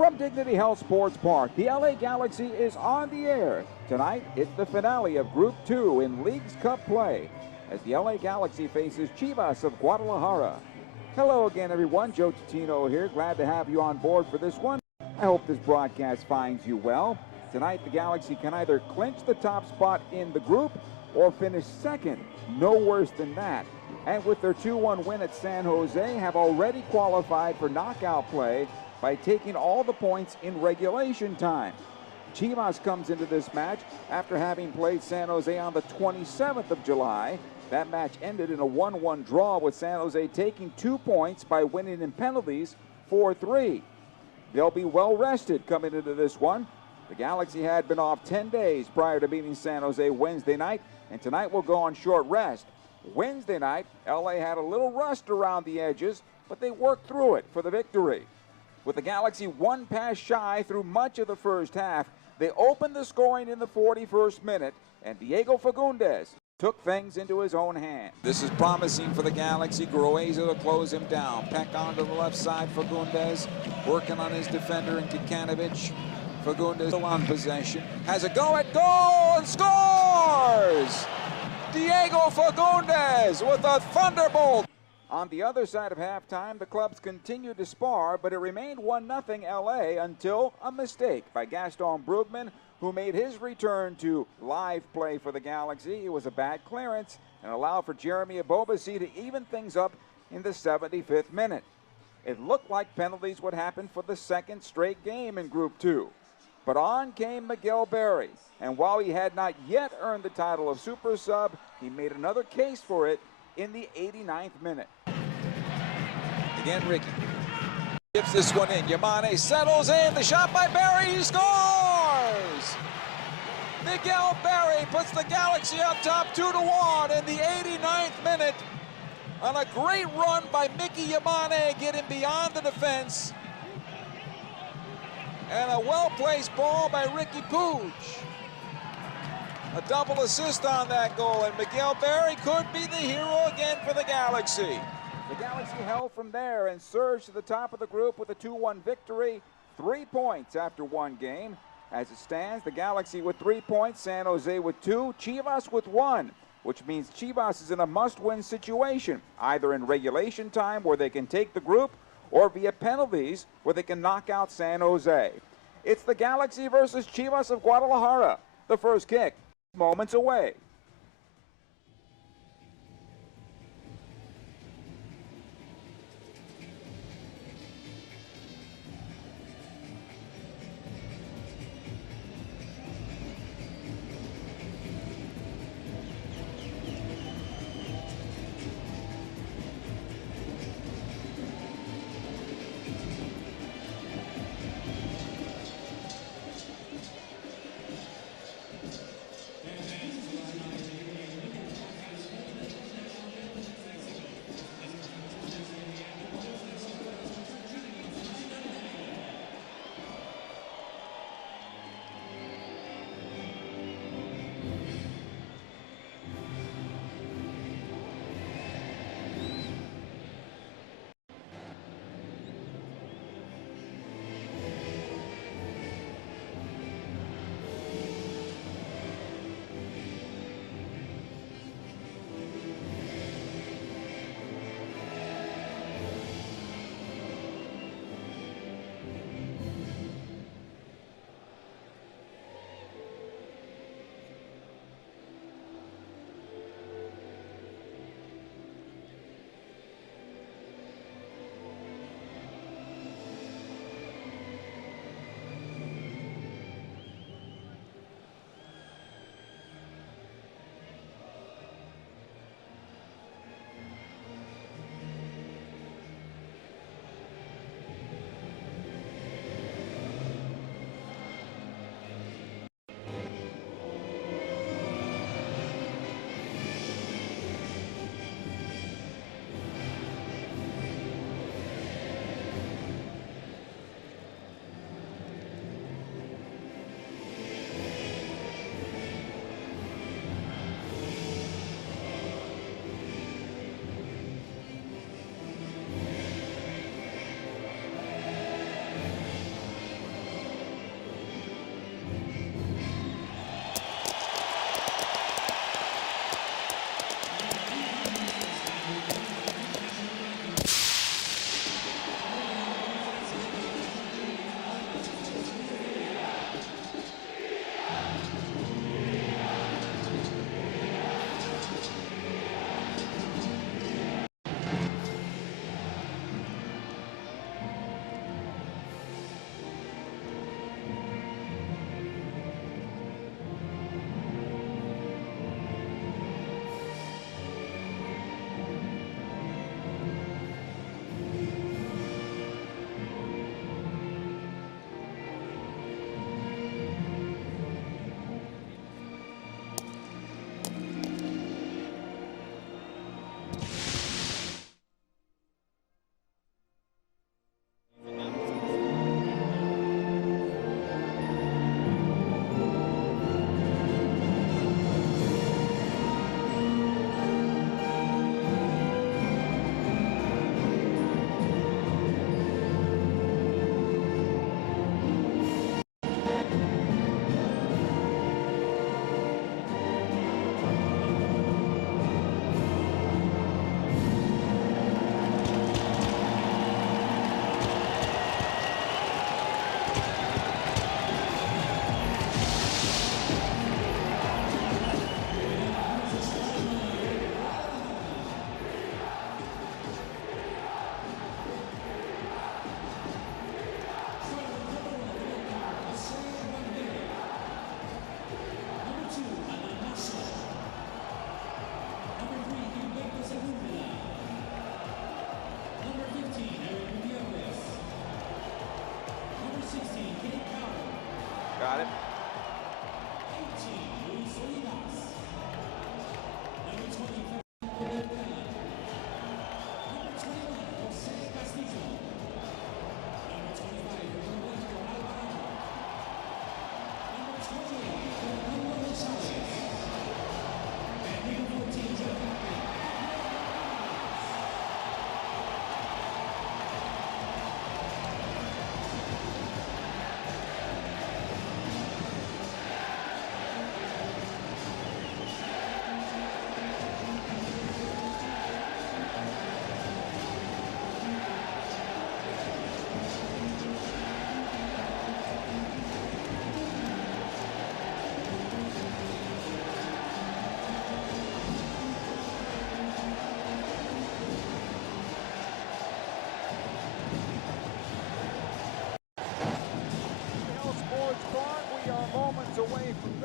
From Dignity Health Sports Park, the LA Galaxy is on the air. Tonight, it's the finale of Group 2 in Leagues Cup play as the LA Galaxy faces Chivas of Guadalajara. Hello again, everyone. Joe Titino here. Glad to have you on board for this one. I hope this broadcast finds you well. Tonight, the Galaxy can either clinch the top spot in the group or finish second. No worse than that. And with their 2-1 win at San Jose, have already qualified for knockout play by taking all the points in regulation time. Chivas comes into this match after having played San Jose on the 27th of July. That match ended in a 1-1 draw with San Jose taking 2 points by winning in penalties 4-3. They'll be well rested coming into this one. The Galaxy had been off 10 days prior to beating San Jose Wednesday night, and tonight will go on short rest. Wednesday night, LA had a little rust around the edges, but they worked through it for the victory. With the Galaxy one pass shy through much of the first half, they opened the scoring in the 41st minute, and Diego Fagundes took things into his own hand. This is promising for the Galaxy. Gruezo to close him down. Peck onto the left side, Fagundes working on his defender in Kikanovic. Fagundes still on possession. Has a go at goal and scores! Diego Fagundes with a thunderbolt. On the other side of halftime, the clubs continued to spar, but it remained 1-0 LA until a mistake by Gaston Brugman, who made his return to live play for the Galaxy. It was a bad clearance and allowed for Jeremy Ebobisse to even things up in the 75th minute. It looked like penalties would happen for the second straight game in Group 2. But on came Miguel Berry, and while he had not yet earned the title of Super Sub, he made another case for it in the 89th minute. Again, Ricky gives this one in. Yamane settles in. The shot by Berry. He scores! Miguel Berry puts the Galaxy up top 2-1 in the 89th minute on a great run by Mickey Yamane, getting beyond the defense. And a well-placed ball by Ricky Puig. A double assist on that goal, and Miguel Berry could be the hero again for the Galaxy. The Galaxy held from there and surged to the top of the group with a 2-1 victory, 3 points after one game. As it stands, the Galaxy with 3 points, San Jose with 2, Chivas with 1, which means Chivas is in a must-win situation, either in regulation time where they can take the group or via penalties where they can knock out San Jose. It's the Galaxy versus Chivas of Guadalajara. The first kick, moments away.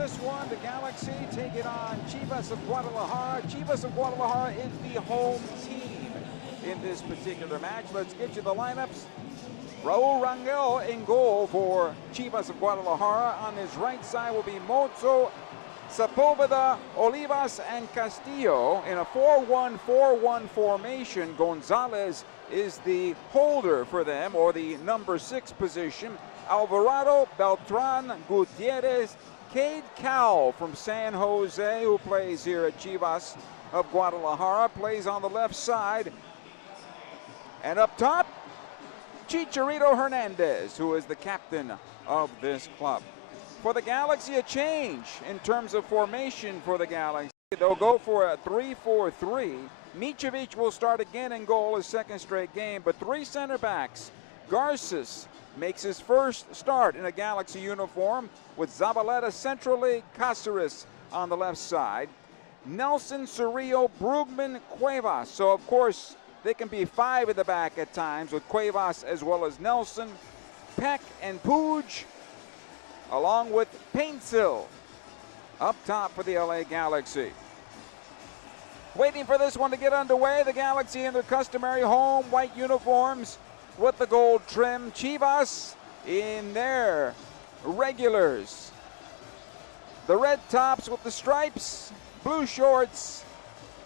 this one. The Galaxy take it on Chivas of Guadalajara. Chivas of Guadalajara is the home team in this particular match. Let's get you the lineups. Raul Rangel in goal for Chivas of Guadalajara. On his right side will be Mozo, Sepulveda, Olivas, and Castillo in a 4-1-4-1 formation. Gonzalez is the holder for them, or the number 6 position. Alvarado, Beltran, Gutierrez, Cade Cowell from San Jose, who plays here at Chivas of Guadalajara, plays on the left side. And up top, Chicharito Hernandez, who is the captain of this club. For the Galaxy, a change in terms of formation for the Galaxy. They'll go for a 3-4-3. Micevic will start again in goal, his second straight game, but 3 center backs. Garces makes his first start in a Galaxy uniform with Zabaleta centrally, Cáceres on the left side. Nelson, Cerrillo, Brugman, Cuevas. So, of course, they can be 5 at the back at times with Cuevas as well as Nelson, Peck, and Puig, along with Paintsill up top for the LA Galaxy. Waiting for this one to get underway, the Galaxy in their customary home white uniforms with the gold trim. Chivas in their regulars. The red tops with the stripes, blue shorts,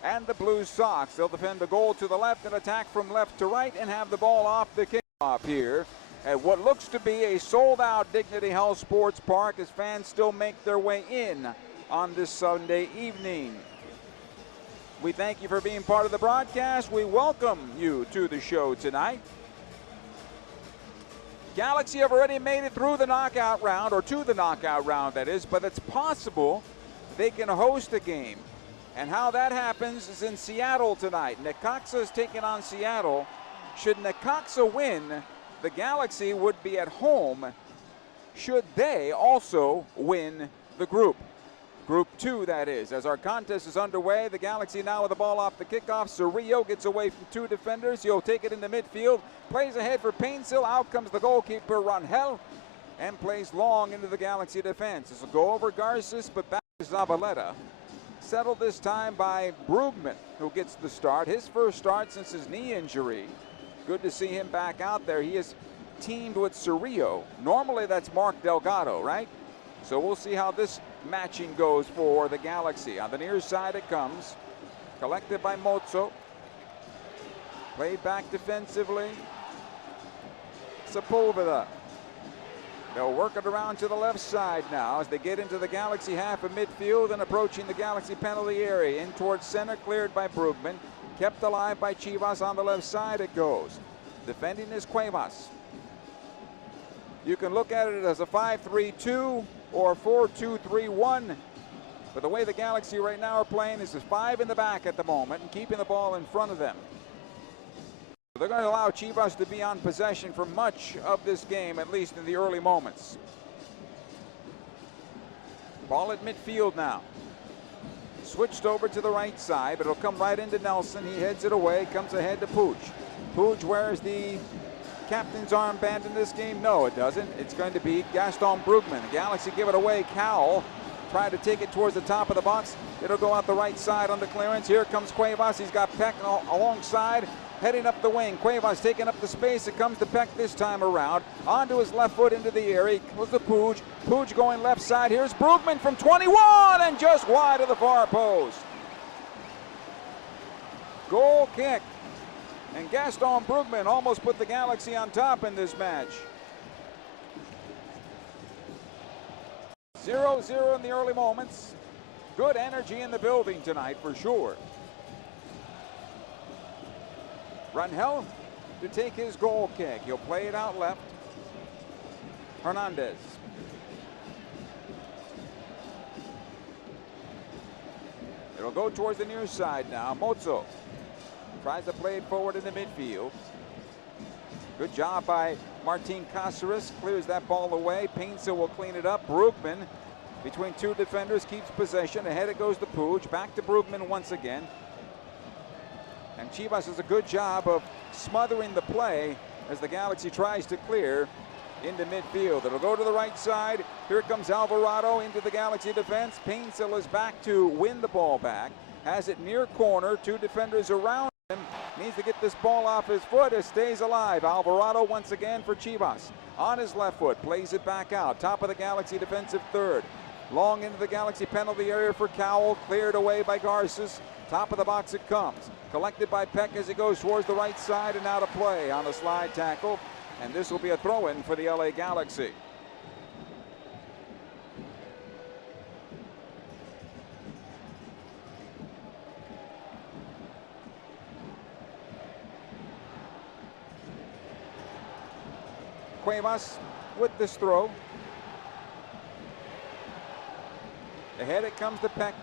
and the blue socks. They'll defend the goal to the left and attack from left to right and have the ball off the kickoff here at what looks to be a sold-out Dignity Health Sports Park as fans still make their way in on this Sunday evening. We thank you for being part of the broadcast. We welcome you to the show tonight. Galaxy have already made it through the knockout round, or to the knockout round, that is, but it's possible they can host a game. And how that happens is in Seattle tonight. Necaxa is taking on Seattle. Should Necaxa win, the Galaxy would be at home should they also win the group. Group 2, that is. As our contest is underway, the Galaxy now with the ball off the kickoff. Cerrillo gets away from 2 defenders. He'll take it into midfield. Plays ahead for Paintsill. Out comes the goalkeeper, Rangel, and plays long into the Galaxy defense. This will go over Garces, but back to Zabaleta. Settled this time by Brugman, who gets the start. His first start since his knee injury. Good to see him back out there. He is teamed with Cerrillo. Normally that's Mark Delgado, right? So we'll see how this matching goes for the Galaxy. On the near side it comes. Collected by Mozo. Played back defensively. Sepulveda. They'll work it around to the left side now as they get into the Galaxy half of midfield and approaching the Galaxy penalty area. In towards center, cleared by Brugman. Kept alive by Chivas. On the left side it goes. Defending is Cuevas. You can look at it as a 5-3-2 or 4-2-3-1. But the way the Galaxy right now are playing is 5 in the back at the moment and keeping the ball in front of them. They're going to allow Chivas to be on possession for much of this game, at least in the early moments. Ball at midfield now. Switched over to the right side, but it'll come right into Nelson. He heads it away, comes ahead to Puig. Puig wears the captain's armband in this game? No, it doesn't. It's going to be Gaston Brugman. The Galaxy give it away. Cowell trying to take it towards the top of the box. It'll go out the right side on the clearance. Here comes Cuevas. He's got Peck alongside, heading up the wing. Cuevas taking up the space. It comes to Peck this time around. Onto his left foot into the area. Goes to Puig. Puig going left side. Here's Brugman from 21 and just wide of the far post. Goal kick. And Gaston Brugman almost put the Galaxy on top in this match. 0-0 in the early moments. Good energy in the building tonight for sure. Rangel to take his goal kick. He'll play it out left. Hernandez. It'll go towards the near side now. Mozo tries to play it forward in the midfield. Good job by Martin Cáceres. Clears that ball away. Paintsill will clean it up. Brugman between 2 defenders keeps possession. Ahead it goes to Puig. Back to Brugman once again. And Chivas does a good job of smothering the play as the Galaxy tries to clear. into midfield. It'll go to the right side. Here comes Alvarado into the Galaxy defense. Painsil is back to win the ball back. Has it near corner. Two defenders around him. Needs to get this ball off his foot. It stays alive. Alvarado once again for Chivas. On his left foot. Plays it back out. Top of the Galaxy defensive third. Long into the Galaxy penalty area for Cowell. Cleared away by Garces. Top of the box it comes. Collected by Peck as he goes towards the right side and out of play on a slide tackle. And this will be a throw-in for the LA Galaxy. Cuevas with this throw. Ahead it comes to Peck.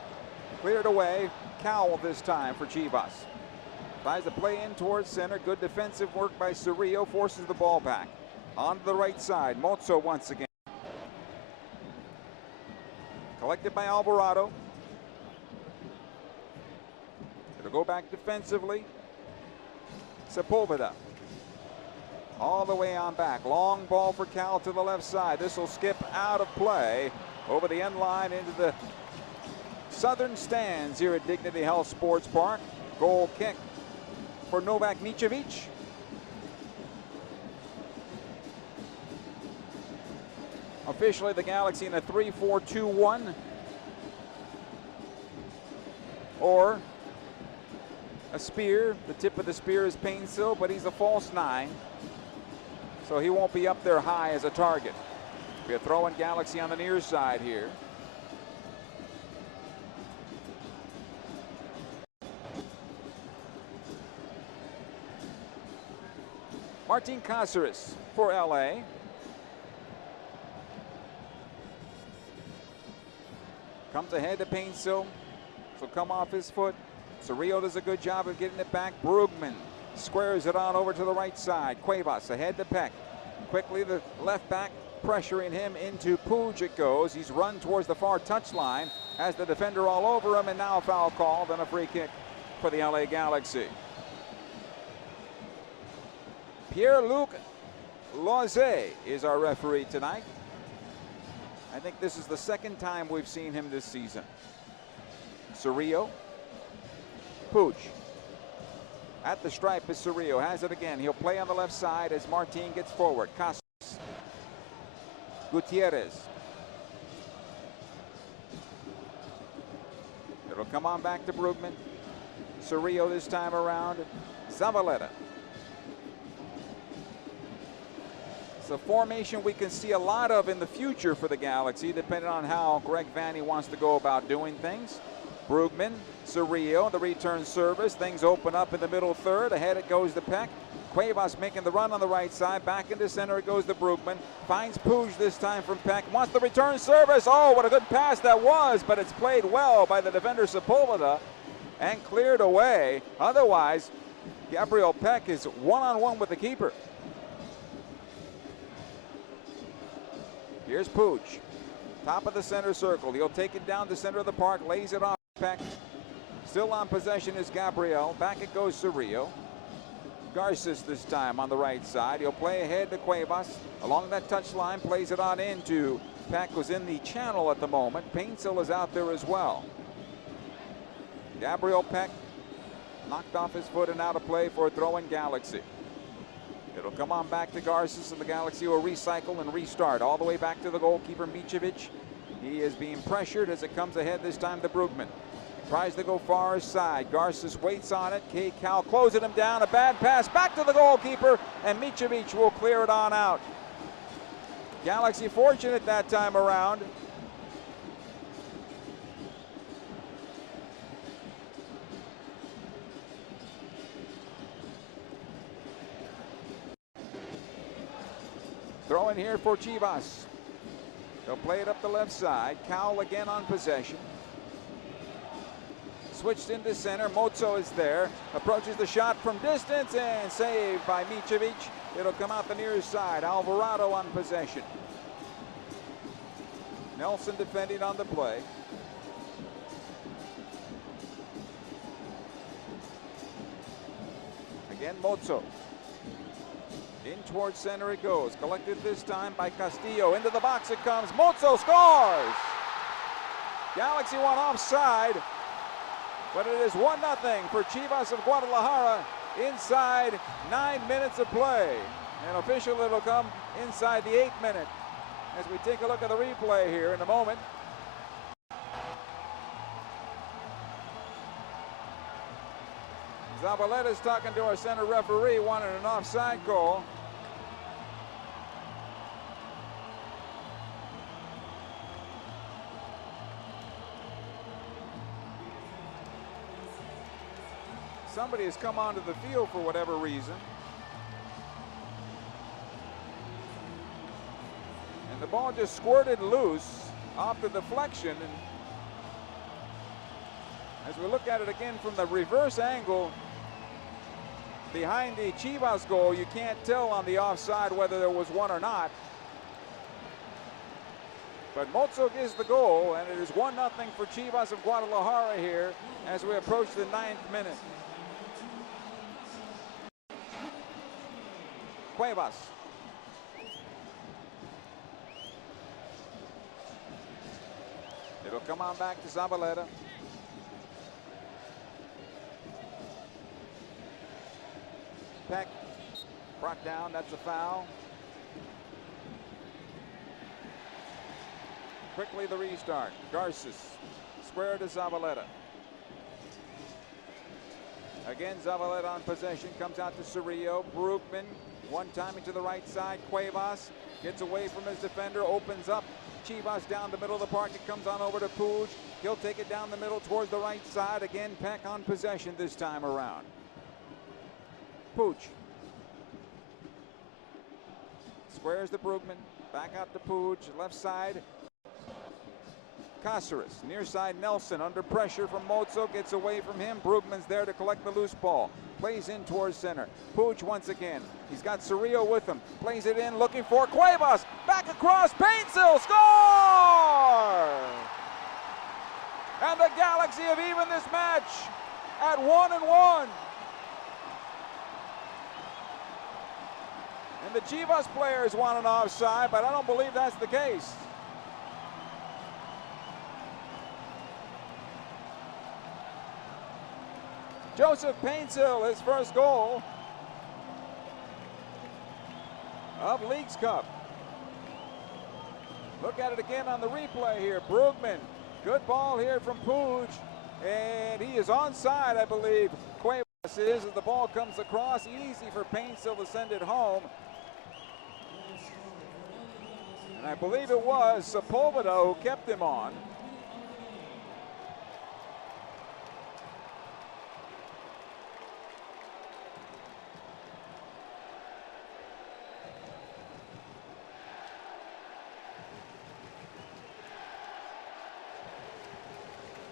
Cleared away. Cowell this time for Chivas. Tries to play in towards center. Good defensive work by Cerrillo. Forces the ball back. On to the right side. Mozzo once again. Collected by Alvarado. It'll go back defensively. Sepulveda. All the way on back. Long ball for Cal to the left side. This will skip out of play over the end line into the southern stands here at Dignity Health Sports Park. Goal kick for Novak Micevic. Officially the Galaxy in a 3-4-2-1. Or a spear. The tip of the spear is Painsil, but he's a false nine. So he won't be up there high as a target. We're throwing Galaxy on the near side here. Martin Cáceres for LA. Comes ahead to Painsil. So come off his foot. Cerrillo does a good job of getting it back. Brugman squares it on over to the right side. Cuevas ahead to Peck. Quickly the left back pressuring him into Puig it goes. He's run towards the far touchline. Has the defender all over him, and now a foul call, then a free kick for the LA Galaxy. Pierre-Luc Loizé is our referee tonight. I think this is the second time we've seen him this season. Cerrillo. Puig. At the stripe is Cerrillo. Has it again. He'll play on the left side as Martin gets forward. Casas. Gutierrez. It'll come on back to Brugman. Cerrillo this time around. Zavaleta. It's a formation we can see a lot of in the future for the Galaxy, depending on how Greg Vanney wants to go about doing things. Brugman, Cerrillo, the return service. Things open up in the middle third. Ahead it goes to Peck. Cuevas making the run on the right side. Back into center it goes to Brugman. Finds Puig this time from Peck. Wants the return service. Oh, what a good pass that was, but it's played well by the defender Sepulveda and cleared away. Otherwise, Gabriel Peck is one-on-one with the keeper. Here's Puig. Top of the center circle. He'll take it down the center of the park. Lays it off Peck. Still on possession is Gabriel. Back it goes Cerrillo. Garces this time on the right side. He'll play ahead to Cuevas. Along that touch line. Plays it on into Peck, who's in the channel at the moment. Painsil is out there as well. Gabriel Peck knocked off his foot and out of play for a throw-in Galaxy. It'll come on back to Garces, and the Galaxy will recycle and restart all the way back to the goalkeeper Micevic. He is being pressured as it comes ahead this time to Brugman. Tries to go far side. Garces waits on it. K. Cal closing him down. A bad pass back to the goalkeeper, and Micevic will clear it on out. Galaxy fortunate that time around. Throw in here for Chivas. They'll play it up the left side. Cowell again on possession. Switched into center. Mozzo is there. Approaches the shot from distance and saved by Micevic. It'll come out the near side. Alvarado on possession. Nelson defending on the play. Again, Mozzo. In towards center it goes. Collected this time by Castillo. Into the box it comes. Mozzo scores! Galaxy won offside, but it is 1-0 for Chivas of Guadalajara inside 9 minutes of play. And officially it'll come inside the 8th minute as we take a look at the replay here in a moment. Zabaleta's talking to our center referee, wanted an offside goal. Somebody has come onto the field for whatever reason. And the ball just squirted loose off the deflection. And as we look at it again from the reverse angle, behind the Chivas goal, you can't tell on the offside whether there was one or not. But Mozzo gives the goal, and it is 1-0 for Chivas of Guadalajara here as we approach the 9th minute. Cuevas. It'll come on back to Zabaleta. Peck brought down, that's a foul. Quickly the restart. Garces, square to Zabaleta. Again, Zabaleta on possession, comes out to Cerrillo. Brugman, one timing to the right side. Cuevas gets away from his defender, opens up Chivas down the middle of the park. It comes on over to Puig. He'll take it down the middle towards the right side. Again, Peck on possession this time around. Puig. Squares to Brugman. Back out to Puig. Left side. Cáceres. Near side Nelson under pressure from Mozzo. Gets away from him. Brugman's there to collect the loose ball. Plays in towards center. Puig once again. He's got Cerrillo with him. Plays it in looking for Cuevas. Back across. Paintsill. Score! And the Galaxy have evened this match at 1-1. And the Chivas players want an offside, but I don't believe that's the case. Joseph Paintsill, his first goal of Leagues Cup. Look at it again on the replay here. Brugman, good ball here from Puig, and he is onside, I believe. Cuevas is as the ball comes across. Easy for Paintsill to send it home. And I believe it was Sepulveda who kept him on.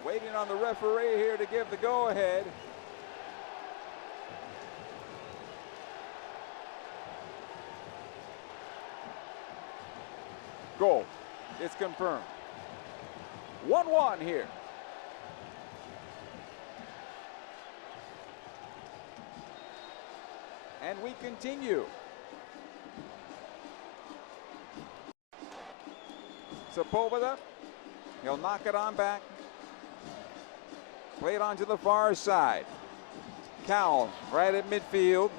Waiting on the referee here to give the go-ahead. Goal. It's confirmed. 1-1 here. And we continue. Sepulveda, he'll knock it on back. Play it onto the far side. Cowell right at midfield.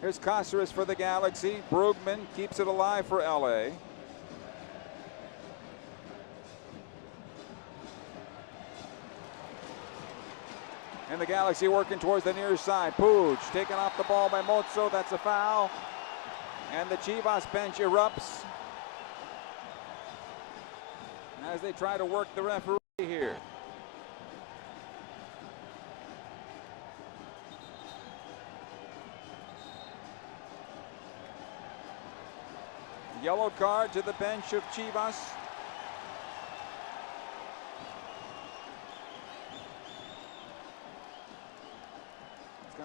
Here's Cáceres for the Galaxy. Brugman keeps it alive for LA. And the Galaxy working towards the near side. Puig taken off the ball by Mozzo. That's a foul. And the Chivas bench erupts as they try to work the referee here. Yellow card to the bench of Chivas.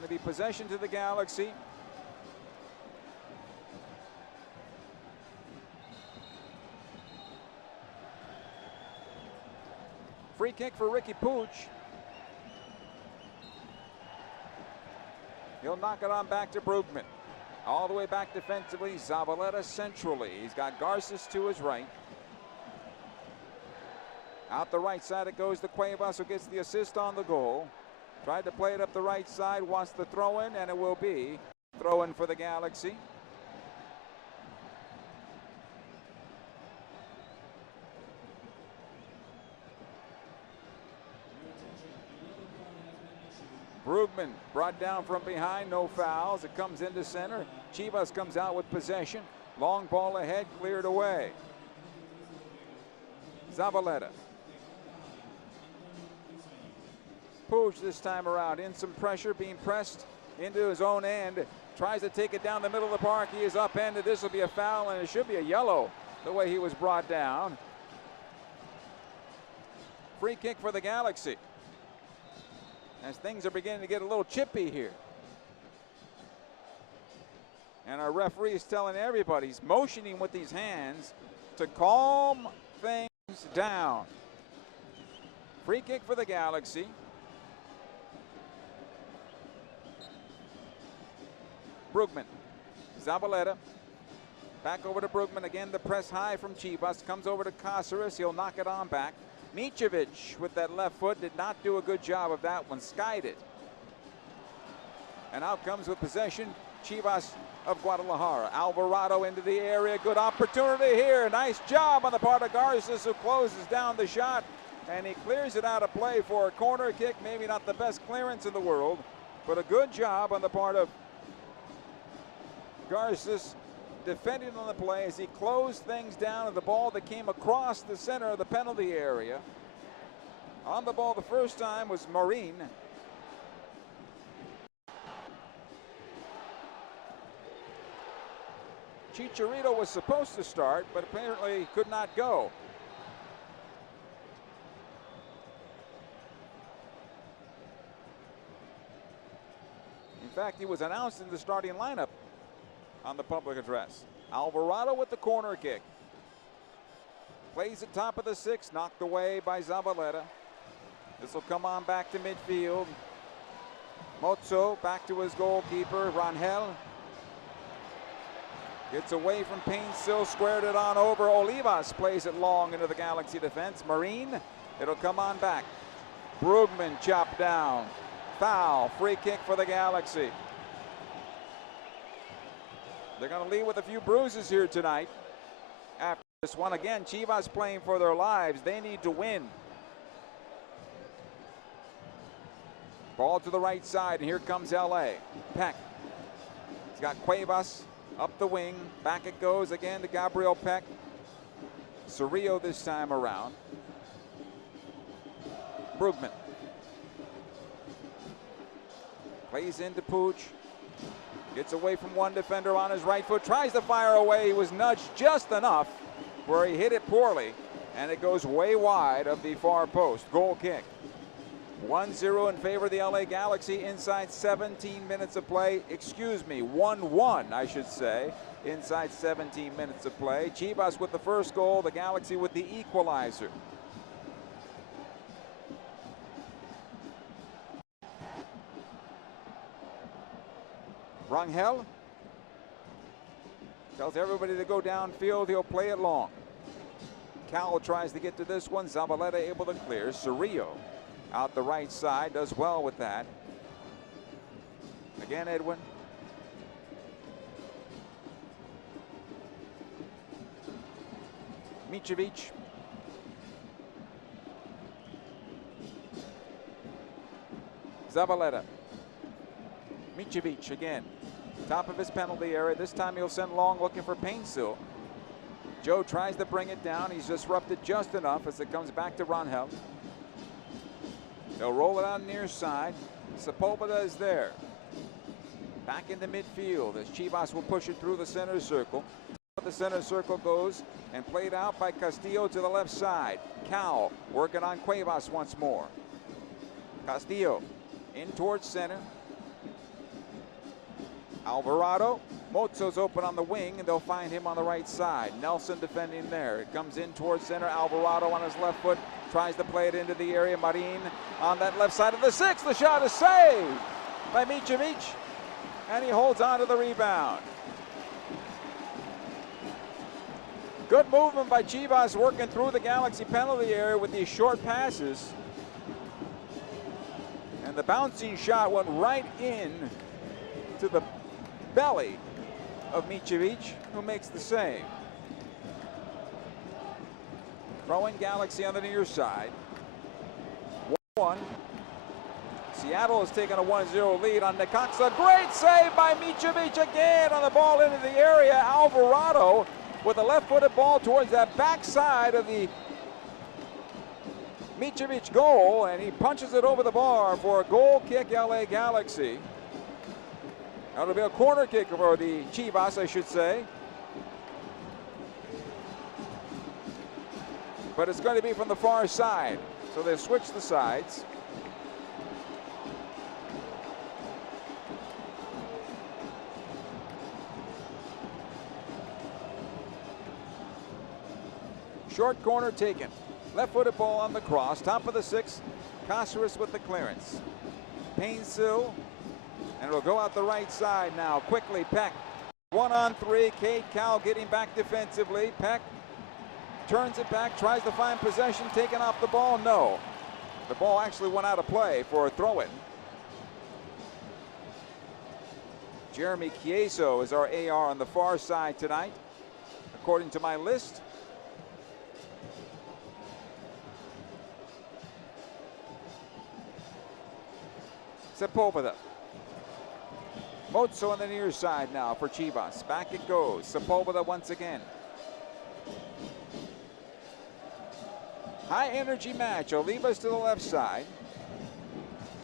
going to be possession to the Galaxy. Free kick for Ricky Pooch. He'll knock it on back to Brugman. All the way back defensively, Zavaleta centrally. He's got Garces to his right. Out the right side it goes to Cuevas, who gets the assist on the goal. Tried to play it up the right side, wants the throw in, and it will be throw in for the Galaxy. Brugman brought down from behind, no fouls. It comes into center. Chivas comes out with possession. Long ball ahead, cleared away. Zavaleta. Puig this time around, in some pressure, being pressed into his own end. Tries to take it down the middle of the park. He is upended. This will be a foul, and it should be a yellow the way he was brought down. Free kick for the Galaxy, as things are beginning to get a little chippy here. And our referee is telling everybody, he's motioning with these hands to calm things down. Free kick for the Galaxy. Brugman, Zavaleta, back over to Brugman again. The press high from Chivas, comes over to Cáceres. He'll knock it on back. Micevic with that left foot did not do a good job of that one, skied it. And out comes with possession, Chivas of Guadalajara. Alvarado into the area, good opportunity here. Nice job on the part of Garces, who closes down the shot, and he clears it out of play for a corner kick. Maybe not the best clearance in the world, but a good job on the part of Garces, defending on the play as he closed things down, and the ball that came across the center of the penalty area. On the ball the first time was Marin. Chicharito was supposed to start, but apparently could not go. In fact, he was announced in the starting lineup on the public address. Alvarado with the corner kick. Plays at top of the six, knocked away by Zavaleta. This will come on back to midfield. Mozzo back to his goalkeeper, Rangel. Gets away from Painsil, squared it on over. Olivas plays it long into the Galaxy defense. Marin, it'll come on back. Brugman chopped down. Foul, free kick for the Galaxy. They're going to leave with a few bruises here tonight. After this one, again, Chivas playing for their lives. They need to win. Ball to the right side, and here comes LA. Peck. He's got Cuevas up the wing. Back it goes again to Gabriel Peck. Cerrillo this time around. Brugman. Plays into Puig. Gets away from one defender on his right foot. Tries to fire away. He was nudged just enough where he hit it poorly. And it goes way wide of the far post. Goal kick. 1-0 in favor of the LA Galaxy inside 17 minutes of play. Excuse me, 1-1, I should say, inside 17 minutes of play. Chivas with the first goal, the Galaxy with the equalizer. Rangel tells everybody to go downfield. He'll play it long. Cal tries to get to this one. Zavaleta able to clear. Cerrillo out the right side, does well with that. Again, Edwin. Micevic. Zavaleta. Micevic again. Top of his penalty area. This time he'll send long looking for Painsil. Joe tries to bring it down. He's disrupted just enough as it comes back to Rangel. They'll roll it out near side. Sepulveda is there. Back into midfield as Chivas will push it through the center circle. The center circle goes and played out by Castillo to the left side. Cal working on Cuevas once more. Castillo in towards center. Alvarado. Mozzo's open on the wing, and they'll find him on the right side. Nelson defending there. It comes in towards center. Alvarado on his left foot tries to play it into the area. Marin on that left side of the 6. The shot is saved by Micevic, and he holds on to the rebound. Good movement by Chivas, working through the Galaxy penalty area with these short passes. And the bouncing shot went right in to the belly of Micevic, who makes the save. Throwing Galaxy on the near side. 1-1. Seattle has taken a 1-0 lead on Necaxa. Great save by Micevic again on the ball into the area. Alvarado with a left-footed ball towards that backside of the Micevic goal, and he punches it over the bar for a goal kick, LA Galaxy. That'll be a corner kick for the Chivas, I should say. But it's going to be from the far side, so they've switched the sides. Short corner taken. Left-footed ball on the cross. Top of the 6. Cáceres with the clearance. Painsil. And it'll go out the right side now. Quickly, Peck. 1-on-3. Cade Cowell getting back defensively. Peck turns it back. Tries to find possession. Taken off the ball. No. The ball actually went out of play for a throw-in. Jeremy Chieso is our AR on the far side tonight, according to my list. Sepulveda. Mozzo on the near side now for Chivas. Back it goes. Sepulveda once again. High energy match. Olivas to the left side.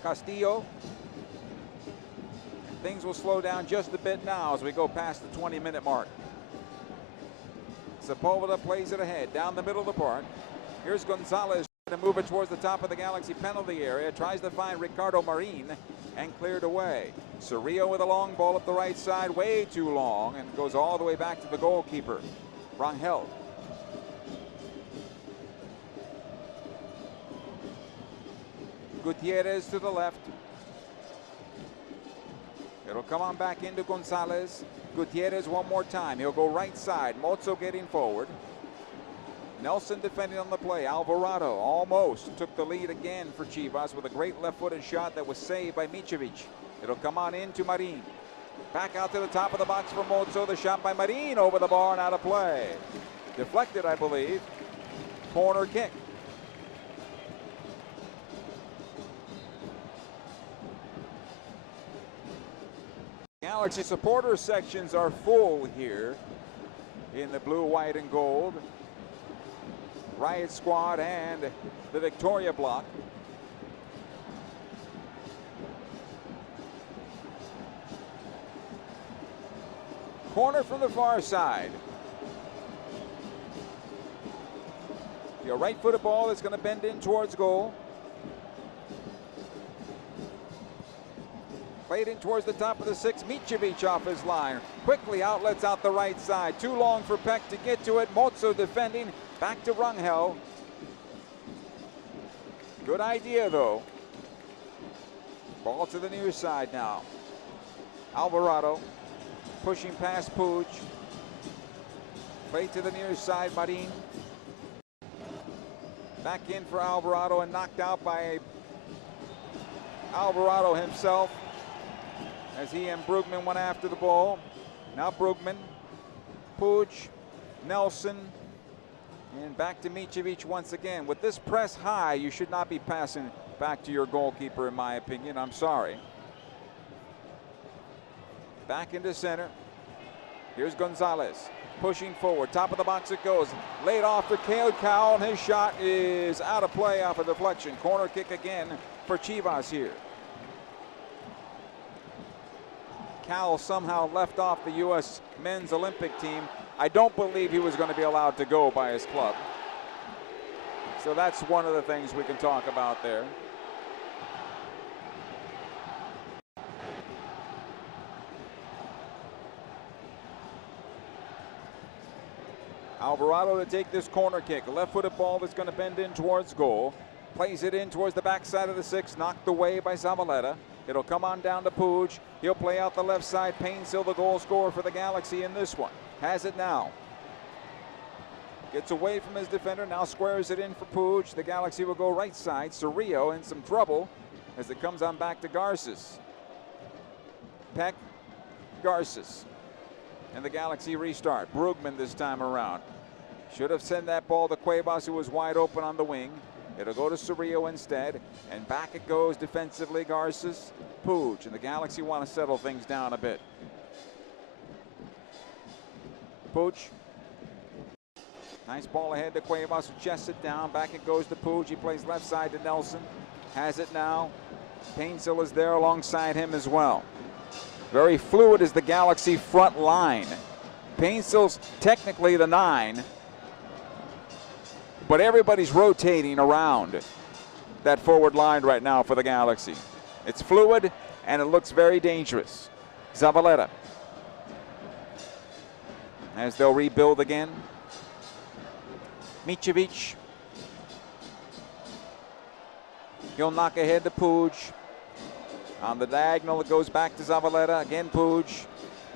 Castillo. Things will slow down just a bit now as we go past the 20-minute mark. Sepulveda plays it ahead down the middle of the park. Here's Gonzalez to move it towards the top of the Galaxy penalty area. Tries to find Ricardo Marin and cleared away. Cerrillo with a long ball up the right side, way too long, and goes all the way back to the goalkeeper, Rangel. Gutierrez to the left. It'll come on back into Gonzalez. Gutierrez one more time. He'll go right side. Mozzo getting forward. Nelson defending on the play. Alvarado almost took the lead again for Chivas with a great left-footed shot that was saved by Micevic. It'll come on into Marin. Back out to the top of the box for Mozzo. The shot by Marin over the bar and out of play. Deflected, I believe. Corner kick. Galaxy supporter sections are full here in the blue, white, and gold. Riot Squad and the Victoria block. Corner from the far side. The right-footed ball is going to bend in towards goal. Played in towards the top of the 6. Micevic off his line. Quickly outlets out the right side. Too long for Peck to get to it. Mozzo defending. Back to Rangel. Good idea, though. Ball to the near side now. Alvarado pushing past Puig. Play to the near side, Marin. Back in for Alvarado and knocked out by Alvarado himself as he and Brugman went after the ball. Now Brugman, Puig, Nelson, and back to Micevic once again. With this press high, you should not be passing back to your goalkeeper, in my opinion. I'm sorry. Back into center. Here's Gonzalez pushing forward. Top of the box it goes. Laid off to Cade Cowell, and his shot is out of play off a deflection. Corner kick again for Chivas here. Cowell somehow left off the U.S. men's Olympic team. I don't believe he was going to be allowed to go by his club. So that's one of the things we can talk about there. Alvarado to take this corner kick. A left-footed ball that's going to bend in towards goal. Plays it in towards the backside of the 6. Knocked away by Zavaleta. It'll come on down to Puig. He'll play out the left side. Painsil, the goal scorer for the Galaxy in this one. Has it now. Gets away from his defender. Now squares it in for Puig. The Galaxy will go right side. Cerrillo in some trouble as it comes on back to Garces. Peck, Garces. And the Galaxy restart. Brugman this time around. Should have sent that ball to Cuevas, who was wide open on the wing. It'll go to Cerrillo instead. And back it goes defensively. Garces, Puig. And the Galaxy want to settle things down a bit. Puig. Nice ball ahead to Cuevas, who chests it down. Back it goes to Puig. He plays left side to Nelson. Has it now. Painsil is there alongside him as well. Very fluid is the Galaxy front line. Painsil's technically the 9, but everybody's rotating around that forward line right now for the Galaxy. It's fluid and it looks very dangerous. Zavaleta. As they'll rebuild again. Micevic. He'll knock ahead to Puig. On the diagonal, it goes back to Zavaleta. Again, Puig.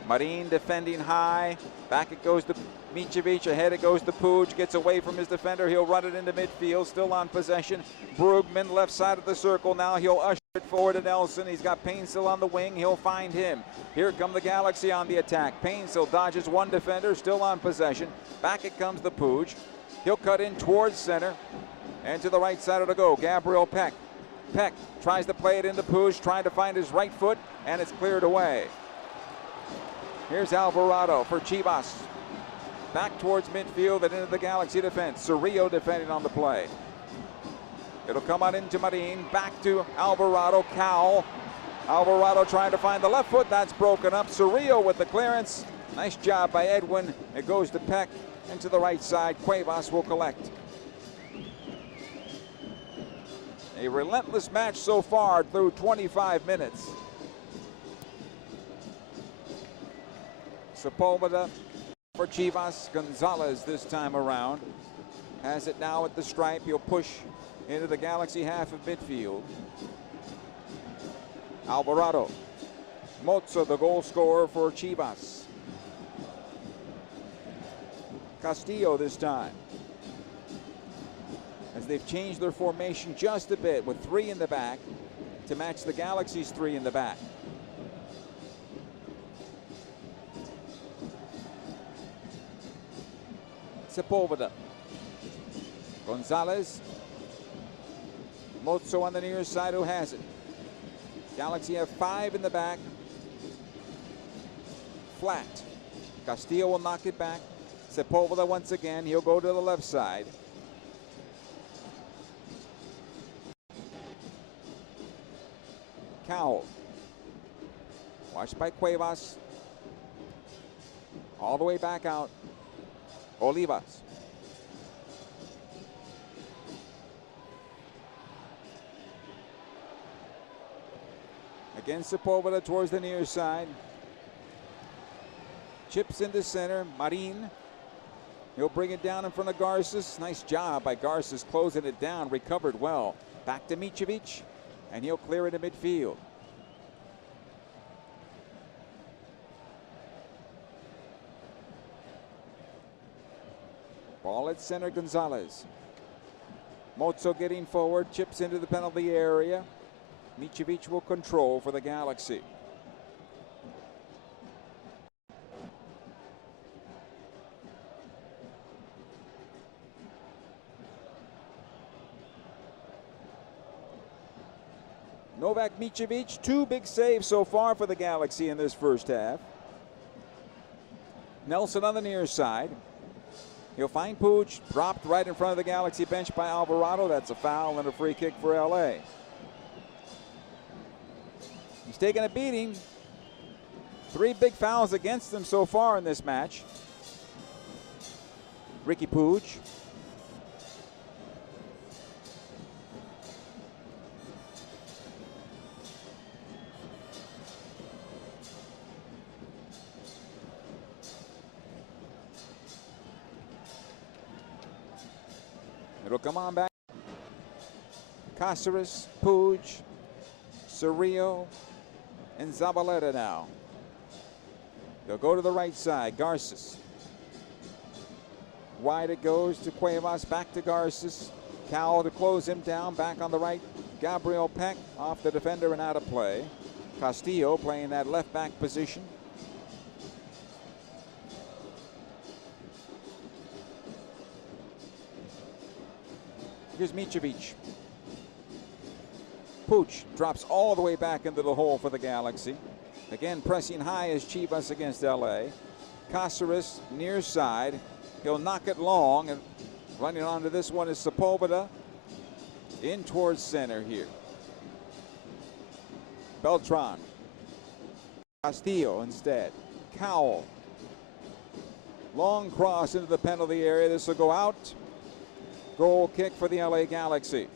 Marin defending high. Back it goes to Micevic. Ahead it goes to Puig. Gets away from his defender. He'll run it into midfield. Still on possession. Brugman, left side of the circle. Now he'll usher it forward to Nelson. He's got Painsil on the wing. He'll find him. Here come the Galaxy on the attack. Painsil dodges one defender. Still on possession. Back it comes to Puig. He'll cut in towards center. And to the right side it'll go. Gabriel Peck. Peck tries to play it into Puig, trying to find his right foot, and it's cleared away. Here's Alvarado for Chivas. Back towards midfield and into the Galaxy defense. Cerrillo defending on the play. It'll come on into Marin. Back to Alvarado. Cowell. Alvarado trying to find the left foot. That's broken up. Cerrillo with the clearance. Nice job by Edwin. It goes to Peck into the right side. Cuevas will collect. A relentless match so far through 25 minutes. Sepulveda for Chivas. Gonzalez this time around. Has it now at the stripe. He'll push into the Galaxy half of midfield. Alvarado. Mozo, the goal scorer for Chivas. Castillo this time. As they've changed their formation just a bit with 3 in the back to match the Galaxy's 3 in the back. Sepulveda. Gonzalez. Mozo on the near side, who has it. Galaxy have 5 in the back. Flat. Castillo will knock it back. Sepulveda once again. He'll go to the left side. Cowell. Watched by Cuevas. All the way back out. Olivas. Again, Sepulveda towards the near side. Chips into center. Marin. He'll bring it down in front of Garces. Nice job by Garces closing it down. Recovered well. Back to Micevic. And he'll clear it to midfield. Ball at center, Gonzalez. Mozo getting forward, chips into the penalty area. Micevic will control for the Galaxy. Novak Micevic, 2 big saves so far for the Galaxy in this first half. Nelson on the near side. He'll find Puig, dropped right in front of the Galaxy bench by Alvarado. That's a foul and a free kick for LA. He's taking a beating. 3 big fouls against him so far in this match. Ricky Puig. It'll come on back. Cáceres, Puig, Cerrillo, and Zabaleta now. They'll go to the right side. Garces. Wide it goes to Cuevas, back to Garces. Cowell to close him down, back on the right. Gabriel Peck off the defender and out of play. Castillo playing that left back position. Here's Micevic. Puig drops all the way back into the hole for the Galaxy. Again, pressing high is Chivas against LA. Cáceres near side. He'll knock it long, and running onto this one is Sepulveda in towards center here. Beltran. Castillo instead. Cowell. Long cross into the penalty area. This will go out. Goal kick for the LA Galaxy.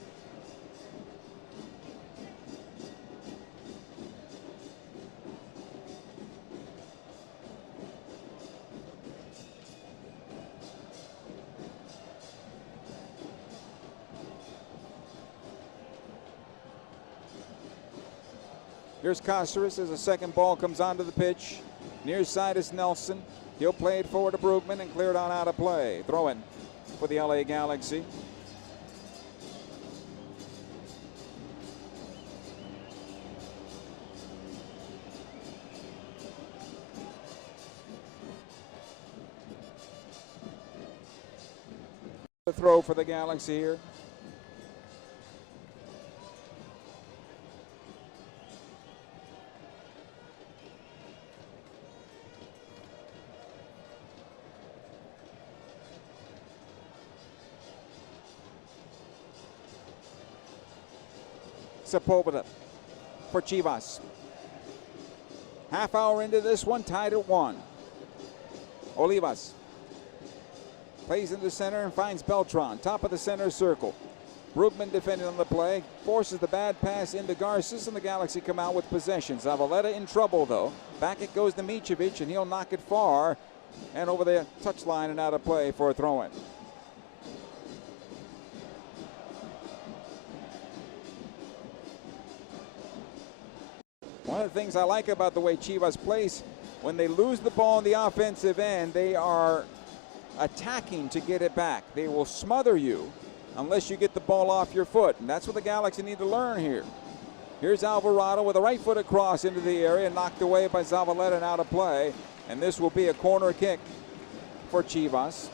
Here's Cáceres as the second ball comes onto the pitch. Near side is Nelson. He'll play it forward to Brugman and clear it on out of play. Throw in for the LA Galaxy. The throw for the Galaxy here. Sepulveda for Chivas. Half hour into this one, tied at 1. Olivas plays in the center and finds Beltran, top of the center circle. Brugman defending on the play, forces the bad pass into Garces, and the Galaxy come out with possession. Zabaleta in trouble though. Back it goes to Micevic, and he'll knock it far and over the touchline and out of play for a throw-in. One of the things I like about the way Chivas plays, when they lose the ball on the offensive end, they are attacking to get it back. They will smother you unless you get the ball off your foot, and that's what the Galaxy need to learn here. Here's Alvarado with a right-footed cross into the area, knocked away by Zabaleta and out of play, and this will be a corner kick for Chivas.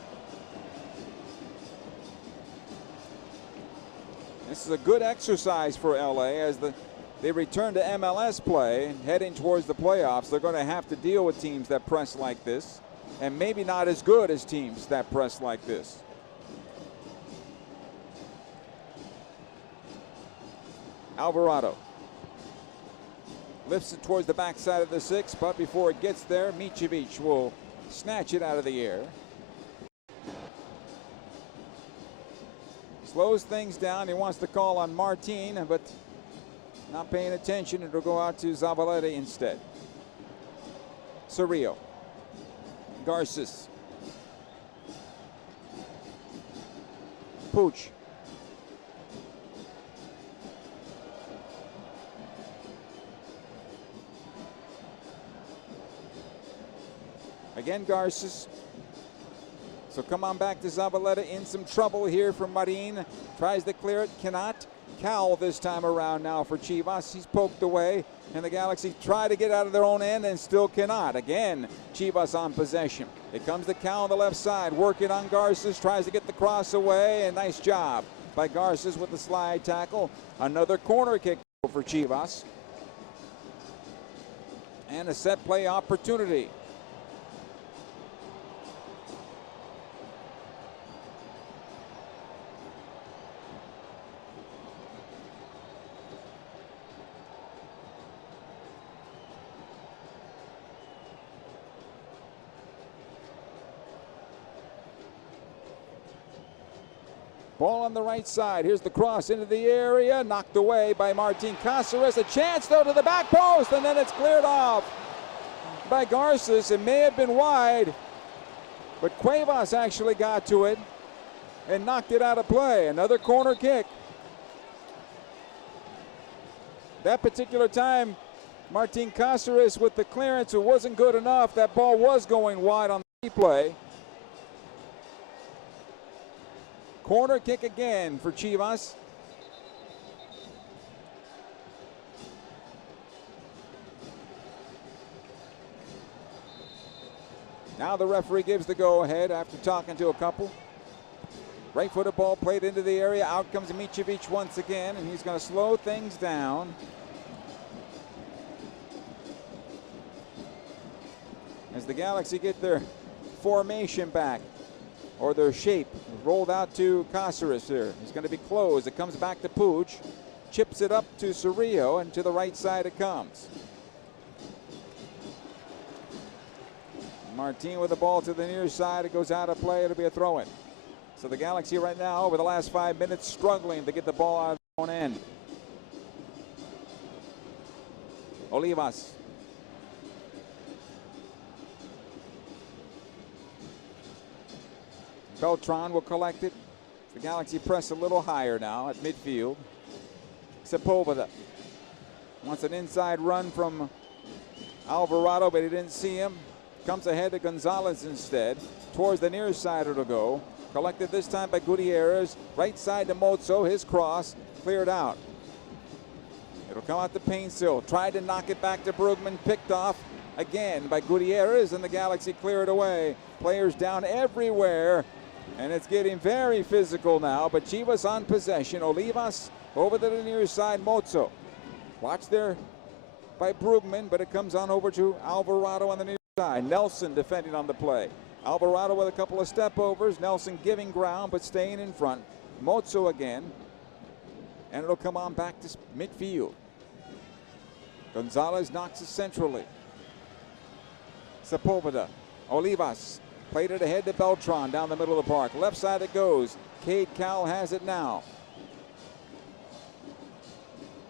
This is a good exercise for LA as they return to MLS play, heading towards the playoffs. They're going to have to deal with teams that press like this, and maybe not as good as teams that press like this. Alvarado lifts it towards the backside of the 6, but before it gets there, Micevic will snatch it out of the air. Slows things down. He wants to call on Martin, but not paying attention. It'll go out to Zabaleta instead. Cerrillo. Garces. Puig. Again, Garces. So come on back to Zabaleta, in some trouble here from Marin. Tries to clear it, cannot. Cowell this time around now for Chivas. He's poked away, and the Galaxy try to get out of their own end and still cannot. Again, Chivas on possession. It comes to Cowell on the left side, working on Garces, tries to get the cross away, and nice job by Garces with the slide tackle. Another corner kick for Chivas. And a set play opportunity. Ball on the right side. Here's the cross into the area. Knocked away by Martin Cáceres. A chance, though, to the back post, and then it's cleared off by Garces. It may have been wide, but Cuevas actually got to it. and knocked it out of play. Another corner kick. That particular time, Martin Cáceres with the clearance, it wasn't good enough. That ball was going wide on the replay. Corner kick again for Chivas. Now the referee gives the go-ahead after talking to a couple. Right-footed ball played into the area. Out comes Micevic once again, and he's going to slow things down. As the Galaxy get their formation back, or their shape, rolled out to Cáceres here. He's going to be closed. It comes back to Puig. Chips it up to Cerrillo, and to the right side it comes. Martin with the ball to the near side. It goes out of play. It'll be a throw-in. So the Galaxy right now, over the last 5 minutes, struggling to get the ball out of their own end. Olivas. Beltran will collect it. The Galaxy press a little higher now at midfield. Sepulveda wants an inside run from Alvarado, but he didn't see him. Comes ahead to Gonzalez instead. Towards the near side it'll go. Collected this time by Gutierrez. Right side to Mozzo. His cross cleared out. It'll come out to Painsil. Tried to knock it back to Brugman. Picked off again by Gutierrez, and the Galaxy clear it away. Players down everywhere. And it's getting very physical now, but Chivas on possession. Olivas over to the near side, Mozzo. Watch there by Brugman, but it comes on over to Alvarado on the near side. Nelson defending on the play. Alvarado with a couple of step overs. Nelson giving ground, but staying in front. Mozzo again. And it'll come on back to midfield. Gonzalez knocks it centrally. Sepulveda. Olivas. Played it ahead to Beltran down the middle of the park. Left side it goes. Cade Cowell has it now.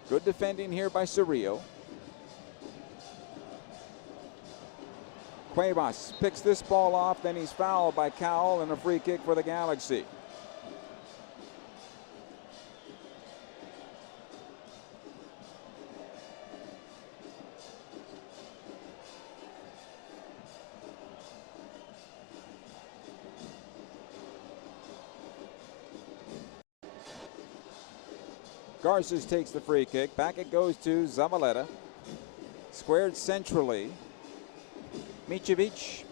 Good defending here by Cerrillo. Cuevas picks this ball off, then he's fouled by Cowell, and a free kick for the Galaxy. Garces takes the free kick. Back it goes to Zavaleta. Squared centrally. Micevic.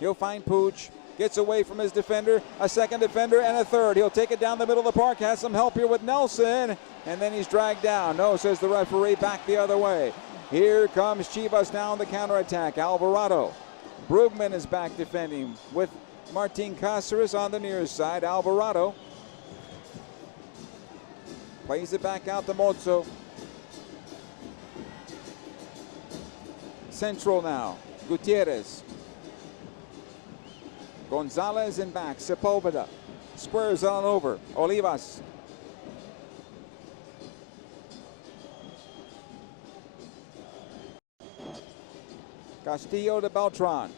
He'll find Puig. Gets away from his defender. A second defender and a third. He'll take it down the middle of the park. Has some help here with Nelson. And then he's dragged down. No, says the referee. Back the other way. Here comes Chivas now on the counterattack. Alvarado. Brugman is back defending with Martin Cáceres on the near side. Alvarado plays it back out to Mozzo. Central now. Gutierrez. Gonzalez in back. Sepulveda. Squares on over. Olivas. Castillo to Beltran.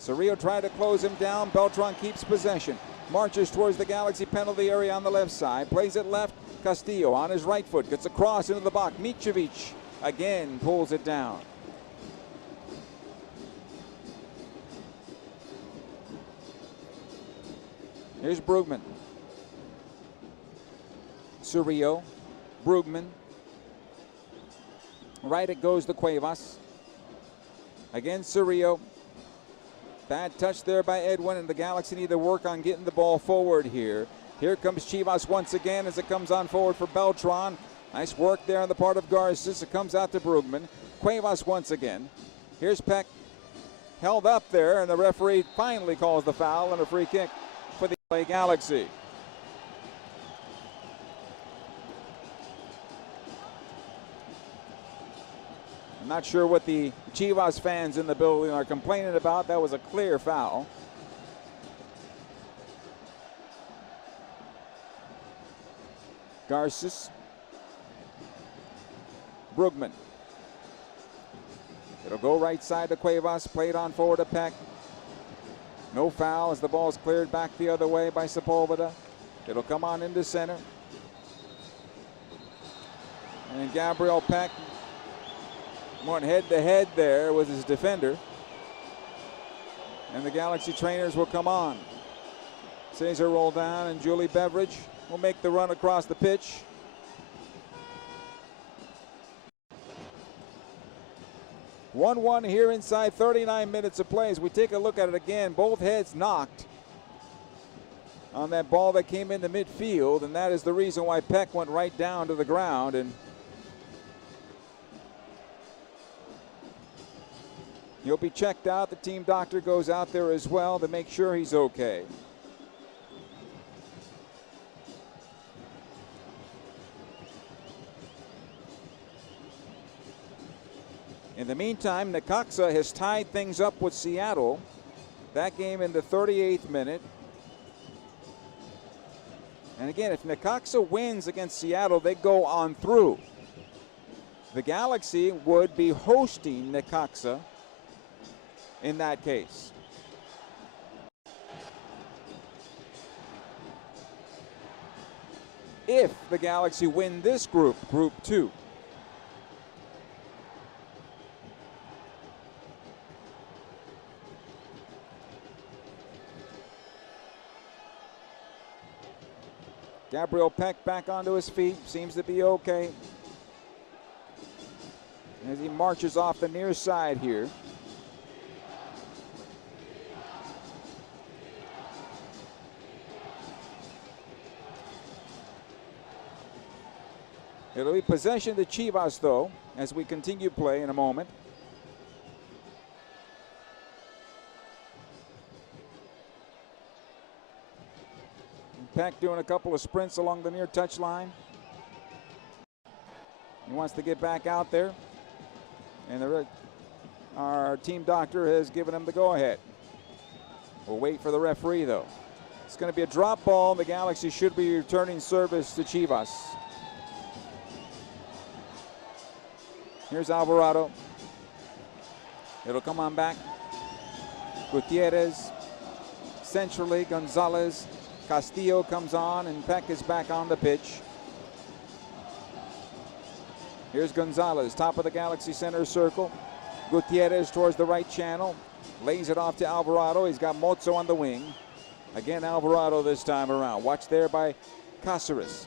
Cerrillo tried to close him down. Beltran keeps possession. Marches towards the Galaxy penalty area on the left side. Plays it left. Castillo on his right foot. Gets a cross into the box. Micevic again pulls it down. Here's Brugman. Cerrillo. Brugman. Right it goes to Cuevas. Again Cerrillo. Bad touch there by Edwin, and the Galaxy need to work on getting the ball forward here. Here comes Chivas once again as it comes on forward for Beltran. Nice work there on the part of Garces. It comes out to Brugman. Cuevas once again. Here's Peck. Held up there, and the referee finally calls the foul and a free kick for the LA Galaxy. I'm not sure what the Chivas fans in the building are complaining about. That was a clear foul. Garces. Brugman. It'll go right side to Cuevas. Played on forward to Peck. No foul as the ball is cleared back the other way by Sepulveda. It'll come on into center. And Gabriel Peck went head-to-head there with his defender. And the Galaxy trainers will come on. Cesar roll down, and Julie Beveridge will make the run across the pitch. One-one here inside 39 minutes of play. As we take a look at it again, both heads knocked on that ball that came into midfield, and that is the reason why Peck went right down to the ground. And he'll be checked out. The team doctor goes out there as well to make sure he's okay. In the meantime, Necaxa has tied things up with Seattle. That game in the 38th minute. And again, if Necaxa wins against Seattle, they go on through. The Galaxy would be hosting Necaxa in that case. If the Galaxy win this group, Group 2. Gabriel Peck back onto his feet, seems to be okay as he marches off the near side here. It'll be possession to Chivas, though, as we continue play in a moment. Peck doing a couple of sprints along the near touchline. He wants to get back out there. And our team doctor has given him the go-ahead. We'll wait for the referee, though. It's going to be a drop ball. The Galaxy should be returning service to Chivas. Here's Alvarado. It'll come on back. Gutierrez. Centrally, Gonzalez. Castillo comes on, and Peck is back on the pitch. Here's Gonzalez, top of the Galaxy center circle. Gutierrez towards the right channel. Lays it off to Alvarado. He's got Mozo on the wing. Again, Alvarado this time around. Watched there by Cáceres.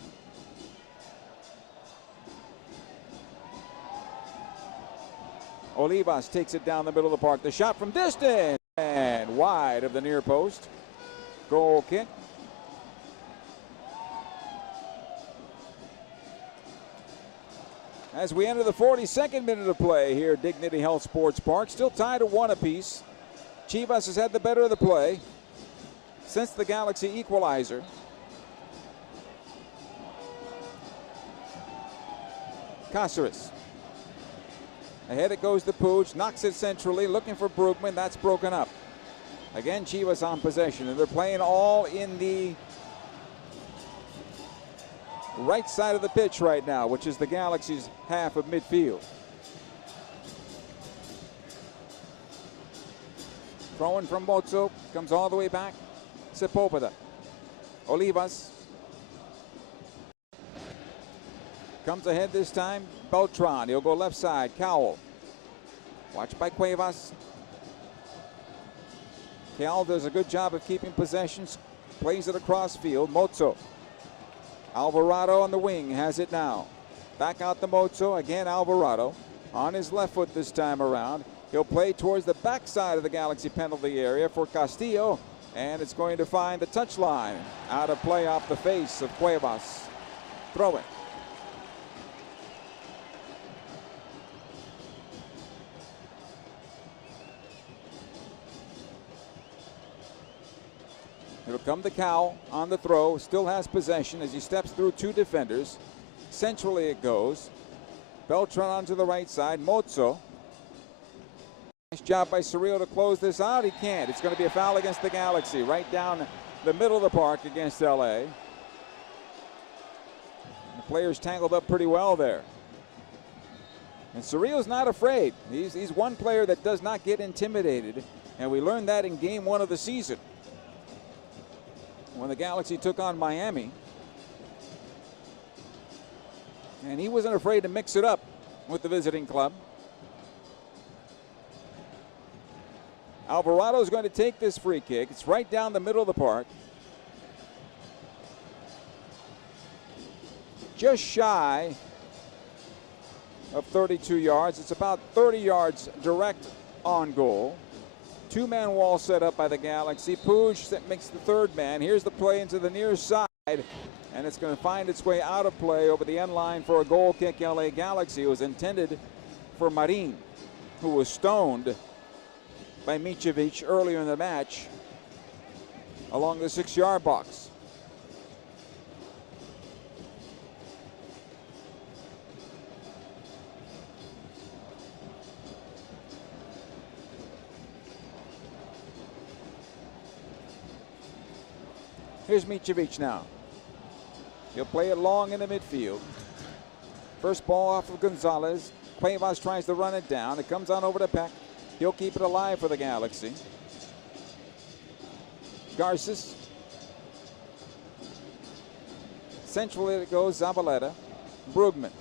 Olivas takes it down the middle of the park. The shot from distance and wide of the near post. Goal kick. As we enter the 42nd minute of play here at Dignity Health Sports Park, still tied at 1 apiece. Chivas has had the better of the play since the Galaxy equalizer. Cáceres. Ahead it goes to Puig, knocks it centrally, looking for Brugman. That's broken up. Again, Chivas on possession, and they're playing all in the right side of the pitch right now, which is the Galaxy's half of midfield. Throwing from Mozo, comes all the way back. Sepulveda. Olivas. Comes ahead this time. Beltran, he'll go left side. Cowell. Watched by Cuevas. Cowell does a good job of keeping possession. Plays it across field. Mozo. Alvarado on the wing has it now. Back out the Mozo. Again, Alvarado on his left foot this time around. He'll play towards the backside of the Galaxy penalty area for Castillo. And it's going to find the touchline. Out of play off the face of Cuevas. Throw it. It'll come to Cowell on the throw. Still has possession as he steps through 2 defenders. Centrally it goes. Beltran onto the right side. Mozo. Nice job by Cerrillo to close this out. He can't. It's going to be a foul against the Galaxy right down the middle of the park against LA. The players tangled up pretty well there. And Cerrillo's not afraid. He's one player that does not get intimidated And we learned that in game 1 of the season when the Galaxy took on Miami. And he wasn't afraid to mix it up with the visiting club. Alvarado's going to take this free kick. It's right down the middle of the park. Just shy of 32 yards. It's about 30 yards direct on goal. Two-man wall set up by the Galaxy. Puig that makes the third man. Here's the play into the near side. And it's going to find its way out of play over the end line for a goal kick. LA Galaxy. It was intended for Marin, who was stoned by Micevic earlier in the match along the 6-yard box. Here's Micevic now. He'll play it long in the midfield. First ball off of Gonzalez. Cuevas tries to run it down. It comes on over to Peck. He'll keep it alive for the Galaxy. Garces. Centrally it goes Zabaleta. Brugman.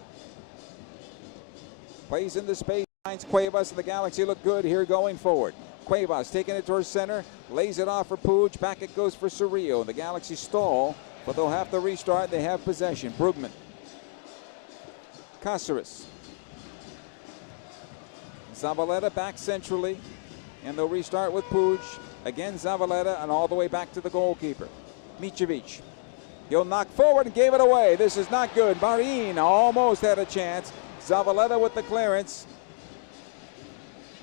Plays in the space. Finds Cuevas, and the Galaxy look good here going forward. Cuevas taking it towards center, lays it off for Puig. Back it goes for Cerrillo. The Galaxy stall, but they'll have to restart. They have possession. Brugman. Cáceres. Zabaleta back centrally, and they'll restart with Puig. Again, Zabaleta, and all the way back to the goalkeeper. Micevic. He'll knock forward and gave it away. This is not good. Marin almost had a chance. Zabaleta with the clearance.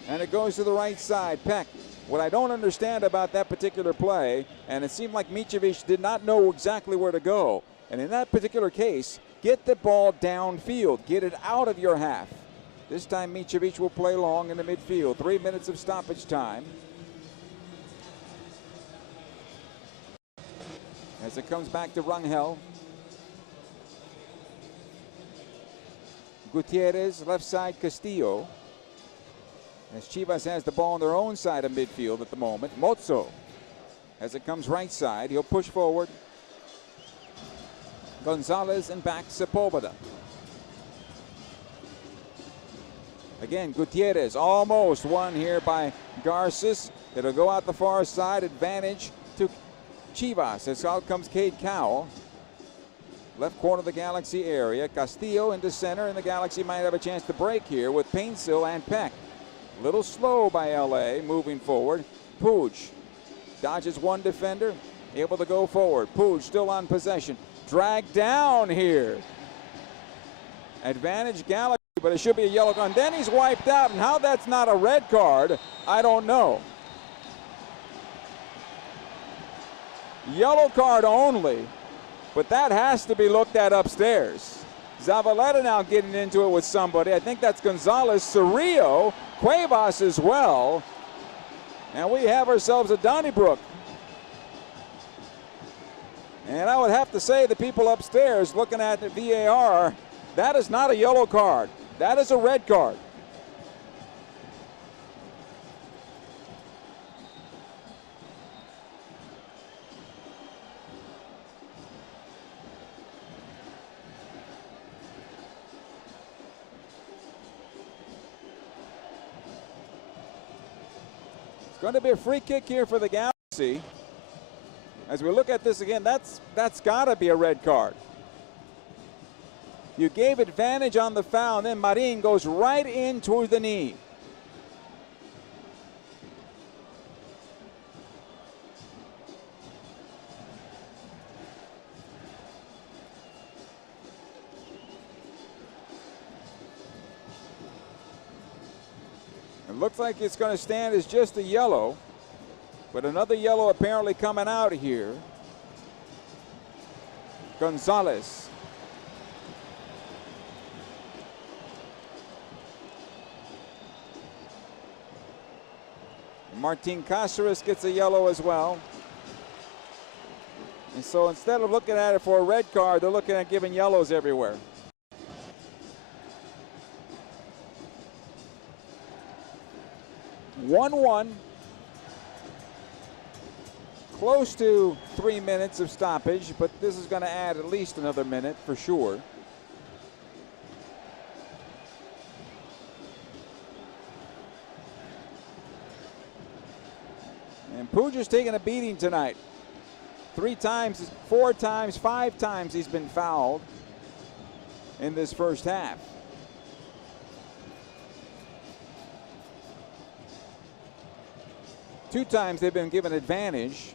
And it goes to the right side. Peck. What I don't understand about that particular play, and it seemed like Micevic did not know exactly where to go. And in that particular case, get the ball downfield. Get it out of your half. This time Micevic will play long in the midfield. 3 minutes of stoppage time. As it comes back to Rangel. Gutierrez, left side Castillo. As Chivas has the ball on their own side of midfield at the moment. Mozzo, as it comes right side, he'll push forward. Gonzalez and back Sepulveda. Again, Gutierrez almost won here by Garces. It'll go out the far side, advantage to Chivas. As out comes Cade Cowell. Left corner of the Galaxy area. Castillo into center, and the Galaxy might have a chance to break here with Painsil and Peck. A little slow by LA moving forward. Puig dodges one defender, able to go forward. Puig still on possession. Dragged down here. Advantage Galaxy, but it should be a yellow card. And then he's wiped out, and how that's not a red card, I don't know. Yellow card only, but that has to be looked at upstairs. Zabaleta now getting into it with somebody. I think that's Gonzalez. Cerrillo, Cuevas as well. And we have ourselves a Donnybrook. And I would have to say the people upstairs looking at the VAR, that is not a yellow card. That is a red card. Going to be a free kick here for the Galaxy. As we look at this again, that's got to be a red card. You gave advantage on the foul, and then Marin goes right in toward the knee. It looks like it's going to stand as just a yellow, but another yellow apparently coming out here. Gonzalez. Martin Cáceres gets a yellow as well. And so instead of looking at it for a red card, they're looking at giving yellows everywhere. close to 3 minutes of stoppage, but this is going to add at least another minute for sure. And Puig is taking a beating tonight. 3 times, 4 times, 5 times he's been fouled in this first half. Two times they've been given advantage.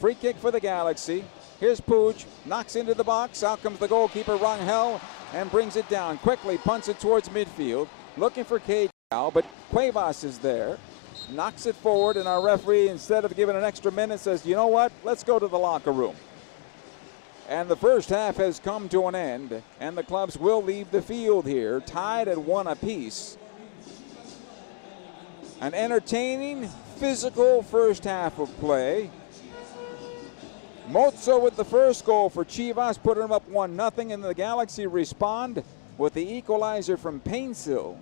Free kick for the Galaxy. Here's Puig, knocks into the box. Out comes the goalkeeper, Rangel, and brings it down. Quickly punts it towards midfield. Looking for Cage now, but Cuevas is there. Knocks it forward, and our referee, instead of giving an extra minute, says, you know what? Let's go to the locker room. And the first half has come to an end, and the clubs will leave the field here, tied at 1 apiece. An entertaining, physical first half of play. Mozo with the first goal for Chivas, putting them up 1-0, and the Galaxy respond with the equalizer from Painsil.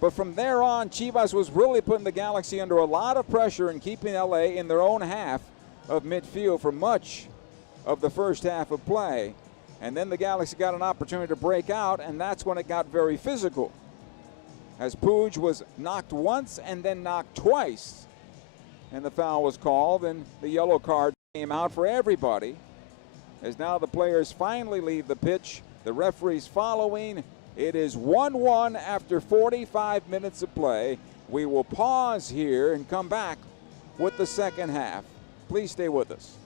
But from there on, Chivas was really putting the Galaxy under a lot of pressure and keeping LA in their own half of midfield for much of the first half of play. And then the Galaxy got an opportunity to break out, and that's when it got very physical. As Puig was knocked once and then knocked twice. And the foul was called, and the yellow card came out for everybody. As now the players finally leave the pitch, the referee's following. It is 1-1 after 45 minutes of play. We will pause here and come back with the second half. Please stay with us.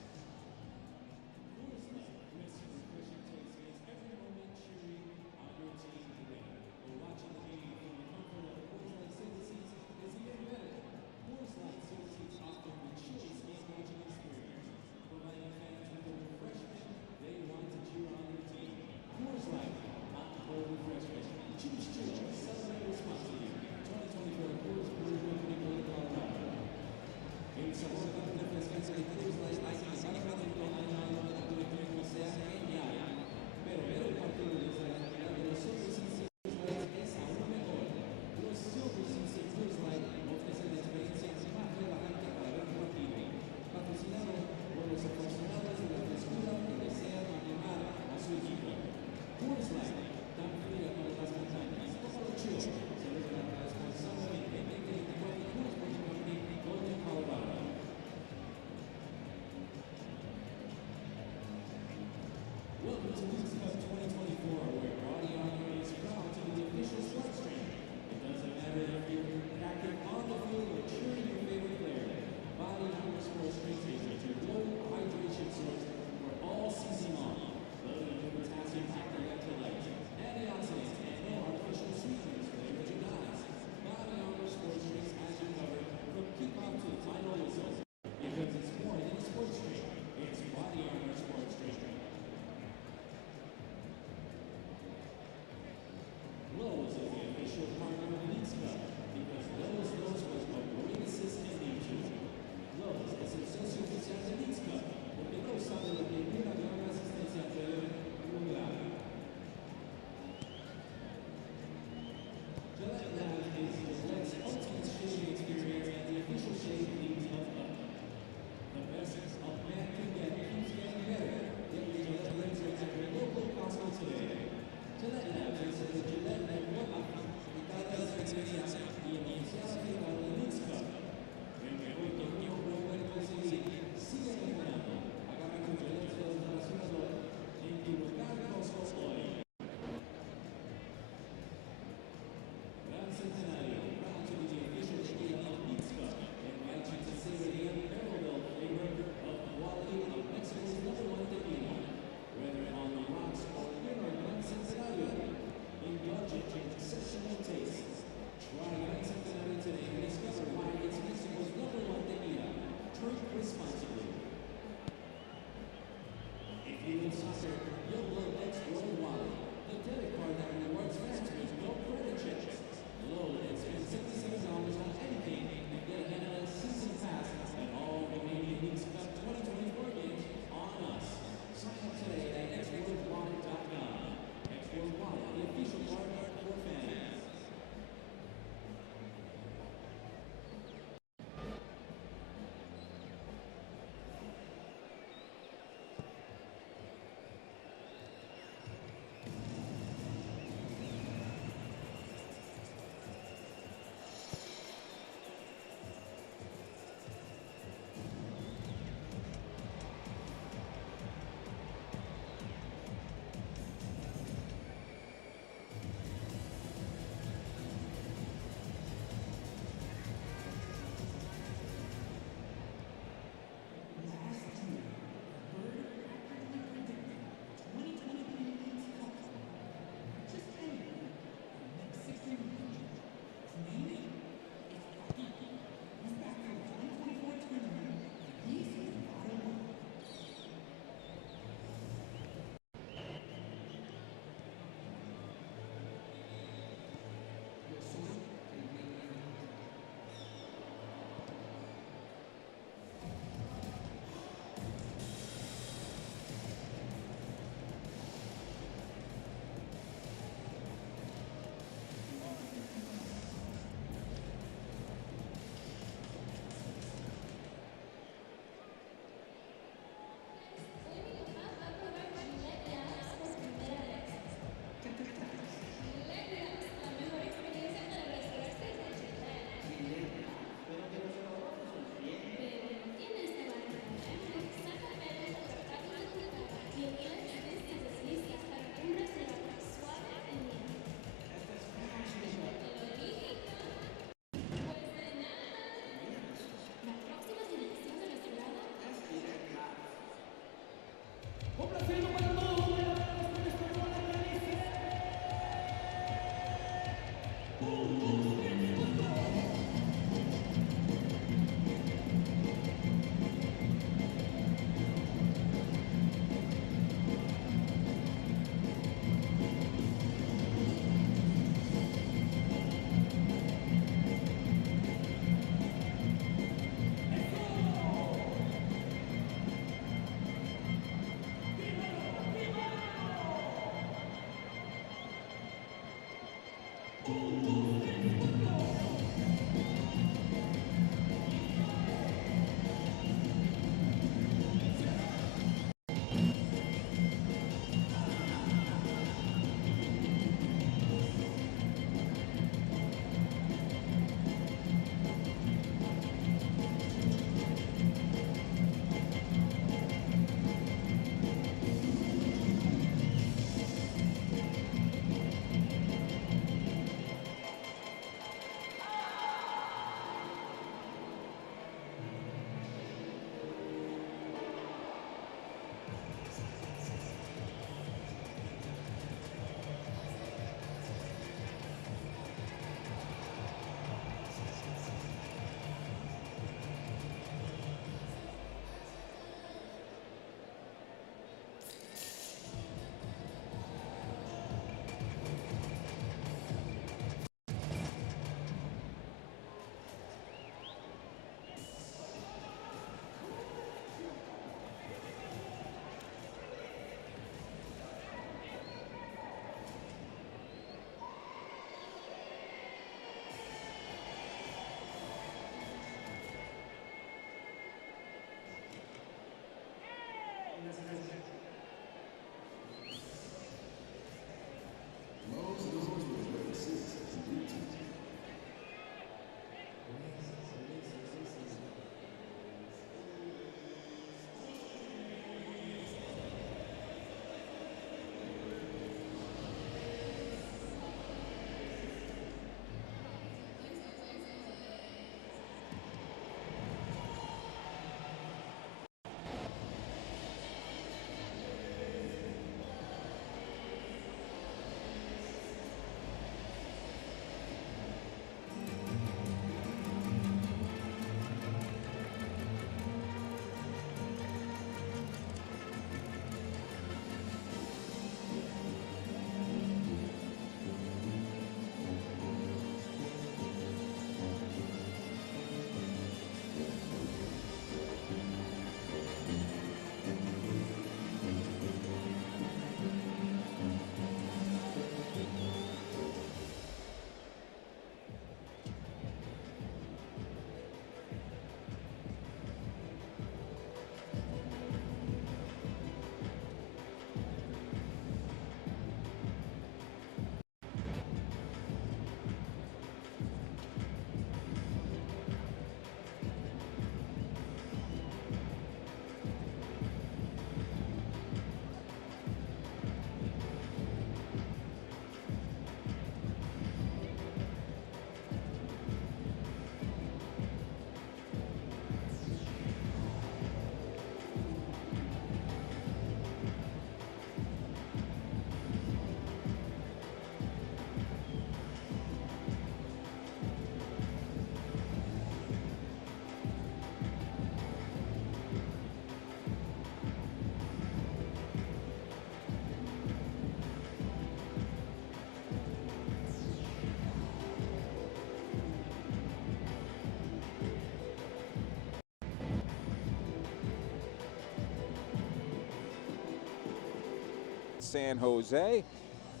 San Jose.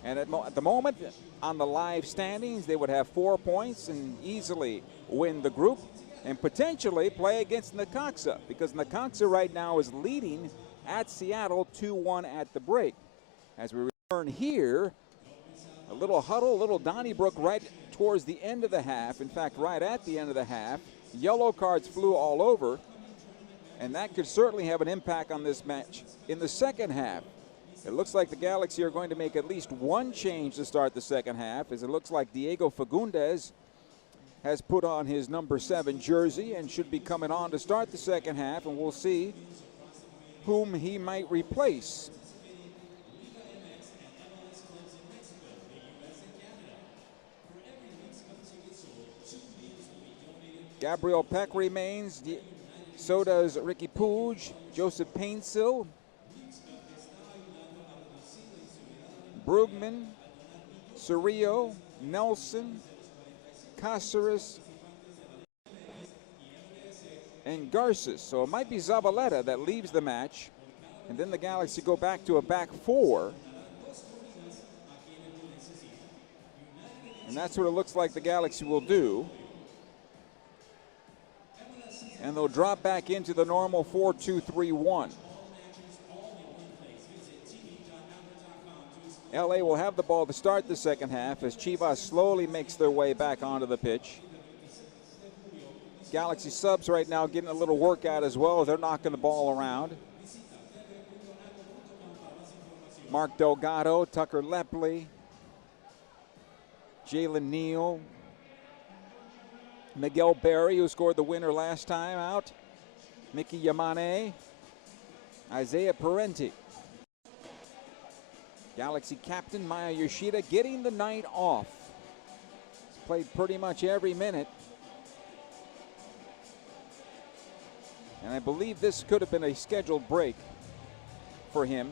And at the moment, on the live standings, they would have 4 points and easily win the group and potentially play against Necaxa, because Necaxa right now is leading at Seattle 2-1 at the break. As we return here, a little huddle, a little Donnybrook right towards the end of the half. In fact, right at the end of the half, yellow cards flew all over, and that could certainly have an impact on this match in the second half. It looks like the Galaxy are going to make at least one change to start the second half, as it looks like Diego Fagundes has put on his number 7 jersey and should be coming on to start the second half, and we'll see whom he might replace. Gabriel Peck remains, so does Ricky Puig, Joseph Painsil, Brugman, Cerrillo, Nelson, Cáceres, and Garces. So it might be Zabaleta that leaves the match, and then the Galaxy go back to a back 4. And that's what it looks like the Galaxy will do. And they'll drop back into the normal 4-2-3-1. LA will have the ball to start the second half as Chivas slowly makes their way back onto the pitch. Galaxy subs right now getting a little workout as well as they're knocking the ball around. Mark Delgado, Tucker Lepley, Jalen Neal, Miguel Berry, who scored the winner last time out, Mickey Yamane, Isaiah Parenti. Galaxy captain Maya Yoshida getting the night off. He's played pretty much every minute. And I believe this could have been a scheduled break for him.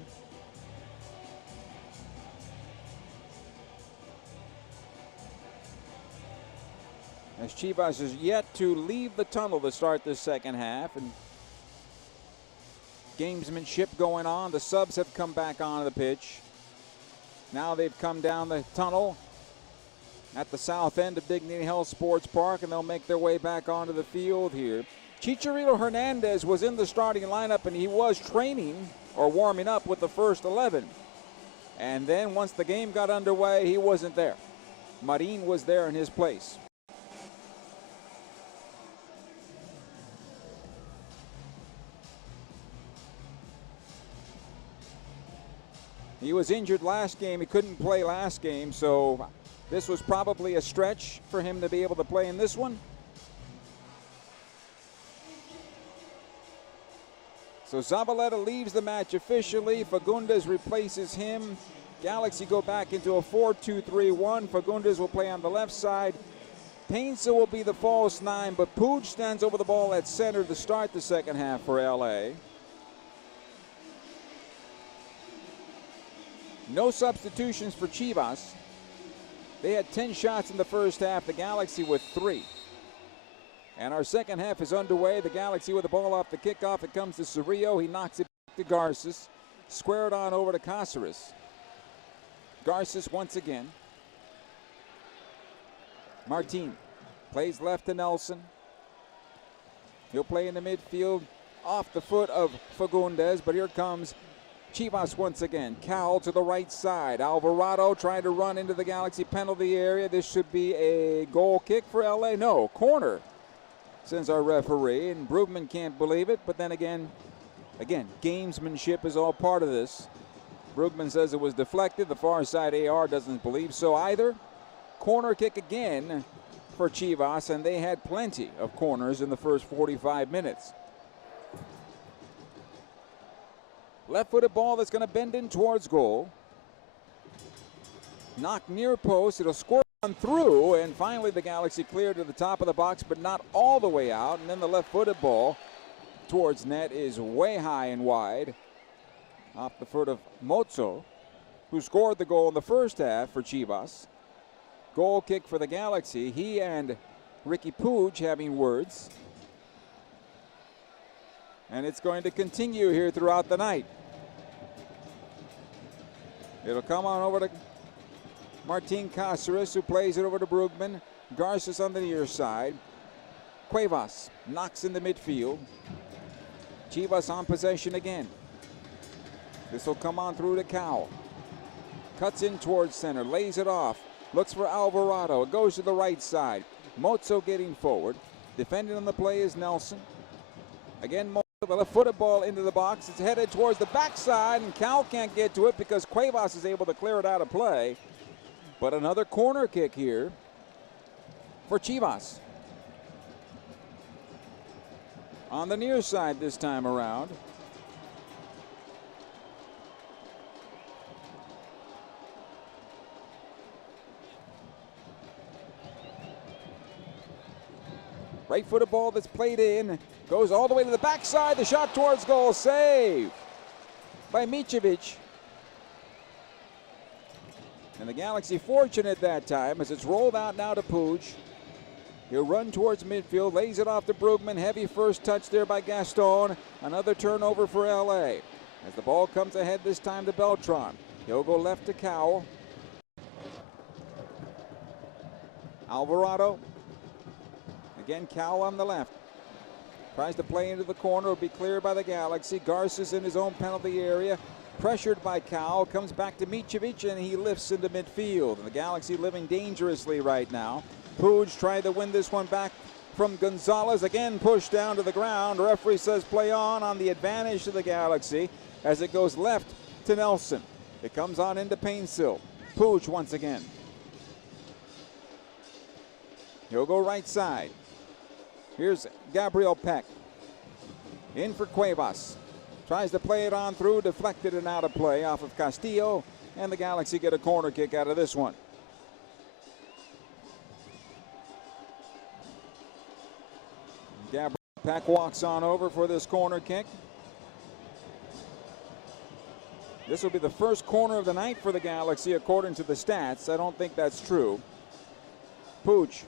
As Chivas is yet to leave the tunnel to start this second half, and gamesmanship going on. The subs have come back onto the pitch. Now they've come down the tunnel at the south end of Dignity Health Sports Park, and they'll make their way back onto the field here. Chicharito Hernandez was in the starting lineup, and he was training or warming up with the first 11. And then once the game got underway, he wasn't there. Marin was there in his place. He was injured last game. He couldn't play last game, so this was probably a stretch for him to be able to play in this one. So Zabaleta leaves the match officially. Fagundes replaces him. Galaxy go back into a 4-2-3-1. Fagundes will play on the left side. Painsa will be the false 9, but Puig stands over the ball at center to start the second half for LA. No substitutions for Chivas. They had 10 shots in the first half, the Galaxy with 3. And our second half is underway. The Galaxy with the ball off the kickoff. It comes to Cerrillo. He knocks it back to Garces. Squared on over to Cáceres. Garces once again. Martin plays left to Nelson. He'll play in the midfield off the foot of Fagundes, but here comes Chivas once again. Cal to the right side. Alvarado trying to run into the Galaxy penalty area. This should be a goal kick for LA. No, corner, sends our referee, and Brugman can't believe it. But then again, gamesmanship is all part of this. Brugman says it was deflected. The far side AR doesn't believe so either. Corner kick again for Chivas, and they had plenty of corners in the first 45 minutes. Left-footed ball that's going to bend in towards goal. Knocked near post. It'll score on through, and finally the Galaxy cleared to the top of the box, but not all the way out. And then the left-footed ball towards net is way high and wide. Off the foot of Mozo, who scored the goal in the first half for Chivas. Goal kick for the Galaxy. He and Ricky Puig having words. And it's going to continue here throughout the night. It'll come on over to Martin Cáceres, who plays it over to Brugman. Garces on the near side. Cuevas knocks in the midfield. Chivas on possession again. This will come on through to Cal. Cuts in towards center, lays it off. Looks for Alvarado. It goes to the right side. Mozo getting forward. Defending on the play is Nelson. Again, Mozo, the left-footed ball into the box. It's headed towards the backside, and Cal can't get to it because Cuevas is able to clear it out of play. But another corner kick here for Chivas. On the near side this time around. Right-footed ball that's played in. Goes all the way to the backside. The shot towards goal. Save by Micevic. And the Galaxy fortunate that time as it's rolled out now to Puig. He'll run towards midfield. Lays it off to Brugman. Heavy first touch there by Gaston. Another turnover for LA. As the ball comes ahead this time to Beltran. He'll go left to Cowell. Alvarado. Again, Cal on the left. Tries to play into the corner. Will be cleared by the Galaxy. Garces in his own penalty area. Pressured by Cal. Comes back to Micevic, and he lifts into midfield. The Galaxy living dangerously right now. Puig tried to win this one back from Gonzalez. Again pushed down to the ground. The referee says play on the advantage to the Galaxy as it goes left to Nelson. It comes on into Painsil. Puig once again. He'll go right side. Here's Gabriel Peck. In for Cuevas. Tries to play it on through, deflected and out of play off of Castillo, and the Galaxy get a corner kick out of this one. Gabriel Peck walks on over for this corner kick. This will be the first corner of the night for the Galaxy according to the stats. I don't think that's true. Puig.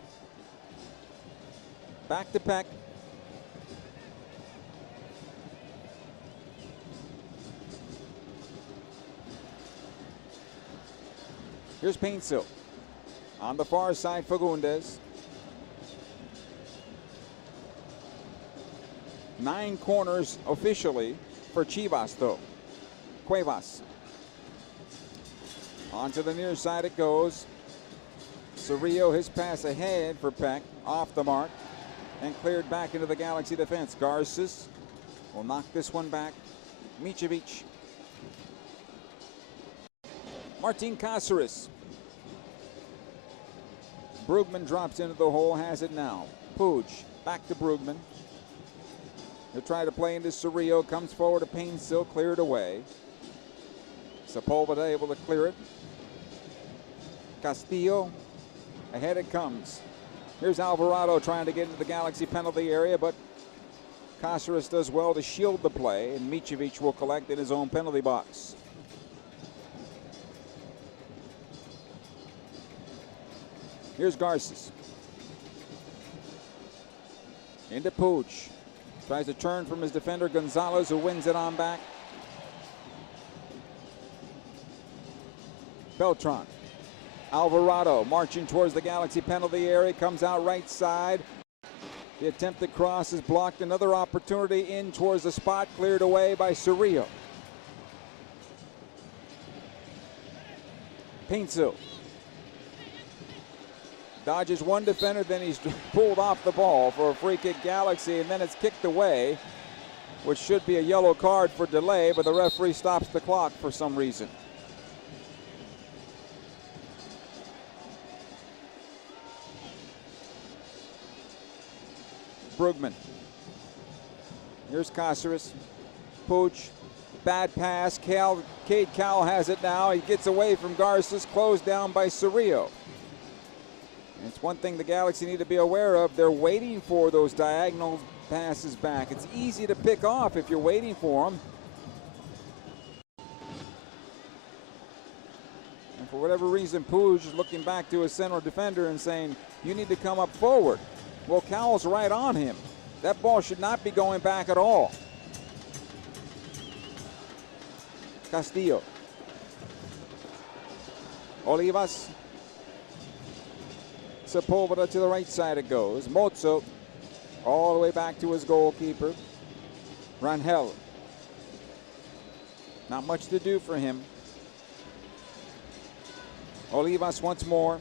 Back to Peck. Here's Painsil. On the far side, Fagundes. 9 corners officially for Chivas, though. Cuevas. Onto the near side it goes. Cerrillo, his pass ahead for Peck. Off the mark. And cleared back into the Galaxy defense. Garces will knock this one back. Micevic. Martin Cáceres. Brugman drops into the hole, has it now. Puig, back to Brugman. He'll try to play into Cerrillo, comes forward to Painsil, cleared away. Sepulveda able to clear it. Castillo, ahead it comes. Here's Alvarado trying to get into the Galaxy penalty area, but Cáceres does well to shield the play, and Micevic will collect in his own penalty box. Here's Garces. Into Puig. Tries to turn from his defender, Gonzalez, who wins it on back. Beltran. Alvarado marching towards the Galaxy penalty area. Comes out right side. The attempted cross is blocked. Another opportunity in towards the spot. Cleared away by Cerrillo. Painsil. Dodges one defender, then he's pulled off the ball for a free kick Galaxy, and then it's kicked away, which should be a yellow card for delay, but the referee stops the clock for some reason. Brugman. Here's Cáceres. Puig. Bad pass. Cade Cowell has it now. He gets away from Garces, closed down by Cerrillo. It's one thing the Galaxy need to be aware of. They're waiting for those diagonal passes back. It's easy to pick off if you're waiting for them. And for whatever reason, Puig is looking back to his central defender and saying, you need to come up forward. Well, Cowell's right on him. That ball should not be going back at all. Castillo. Olivas. Sepulveda to the right side it goes. Mozzo all the way back to his goalkeeper. Rangel. Not much to do for him. Olivas once more.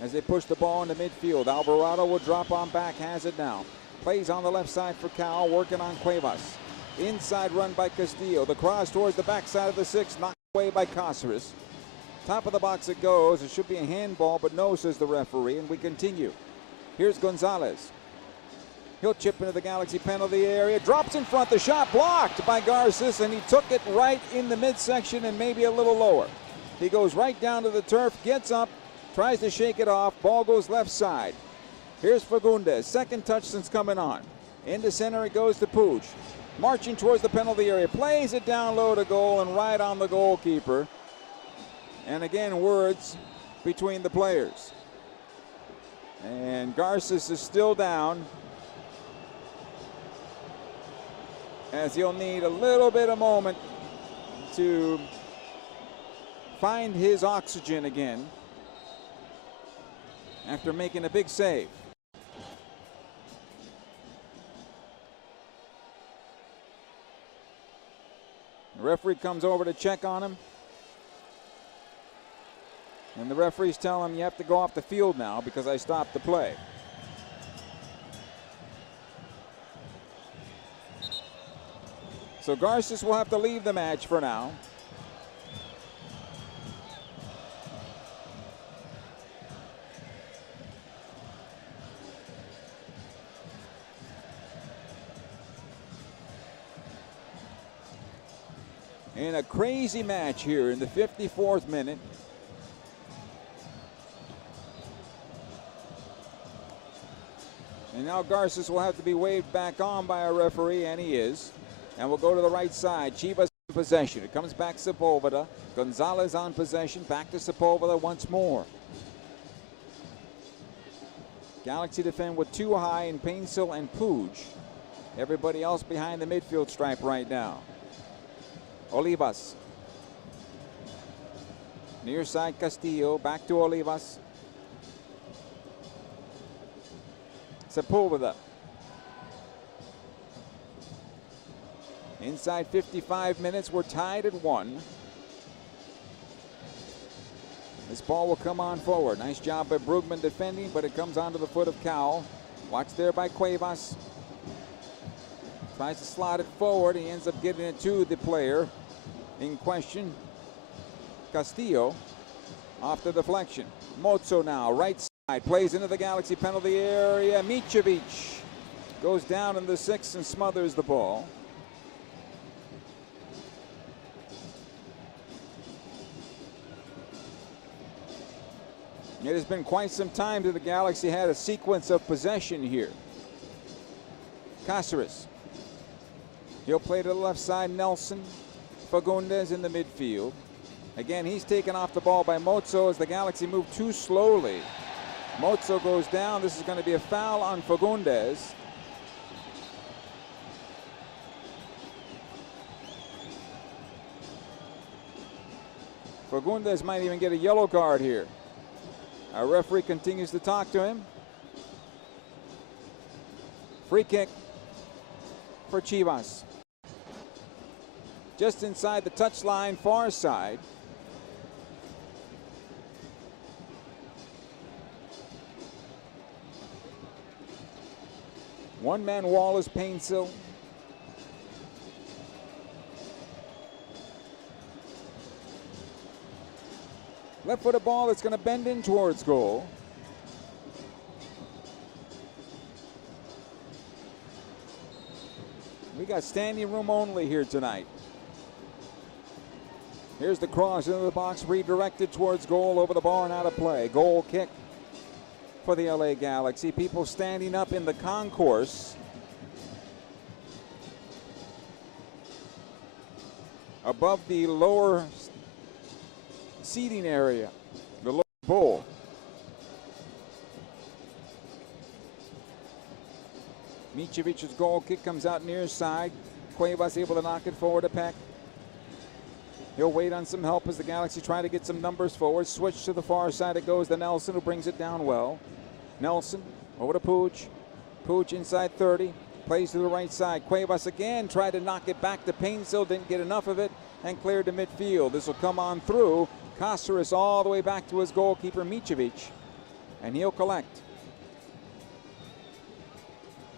As they push the ball into midfield. Alvarado will drop on back, has it now. Plays on the left side for Cal, working on Cuevas. Inside run by Castillo. The cross towards the backside of the 6, knocked away by Cáceres. Top of the box it goes. It should be a handball, but no, says the referee, and we continue. Here's Gonzalez. He'll chip into the Galaxy penalty area. Drops in front. The shot blocked by Garces, and he took it right in the midsection and maybe a little lower. He goes right down to the turf, gets up, tries to shake it off. Ball goes left side. Here's Fagundes. Second touch since coming on. Into center it goes to Puig. Marching towards the penalty area, plays it down low to goal and right on the goalkeeper. And again, words between the players. And Garces is still down, as he'll need a little bit of moment to find his oxygen again after making a big save. The referee comes over to check on him. And the referees tell him, you have to go off the field now because I stopped the play. So Garces will have to leave the match for now. In a crazy match here in the 54th minute. And now Garces will have to be waved back on by a referee, and he is. And we'll go to the right side. Chivas in possession. It comes back Sepulveda. Gonzalez on possession. Back to Sepulveda once more. Galaxy defend with two high in Painsil and Puig. Everybody else behind the midfield stripe right now. Olivas. Near side Castillo. Back to Olivas. Sepulveda. Inside 55 minutes, we're tied at 1. This ball will come on forward. Nice job by Brugman defending, but it comes onto the foot of Cowell. Watch there by Cuevas. Tries to slot it forward. He ends up getting it to the player in question. Castillo off the deflection. Mozzo now, right side, plays into the Galaxy penalty area. Micevic goes down in the 6 and smothers the ball. It has been quite some time that the Galaxy had a sequence of possession here. Cáceres. He'll play to the left side. Nelson. Fagundes in the midfield. Again, he's taken off the ball by Mozzo as the Galaxy move too slowly. Mozzo goes down. This is going to be a foul on Fagundes. Fagundes might even get a yellow card here. Our referee continues to talk to him. Free kick for Chivas. Just inside the touchline, far side. One-man wall is Painsil. Left-footed ball that's going to bend in towards goal. We got standing room only here tonight. Here's the cross into the box, redirected towards goal, over the bar and out of play. Goal kick for the LA Galaxy. People standing up in the concourse above the lower seating area, the lower bowl. Micevic's goal kick comes out near side. Cuevas able to knock it forward a peck. He'll wait on some help as the Galaxy try to get some numbers forward. Switch to the far side it goes to Nelson, who brings it down well. Nelson over to Puig. Puig inside 30. Plays to the right side. Cuevas again tried to knock it back to Painsil. Didn't get enough of it and cleared to midfield. This will come on through. Cáceres all the way back to his goalkeeper Micevic. And he'll collect.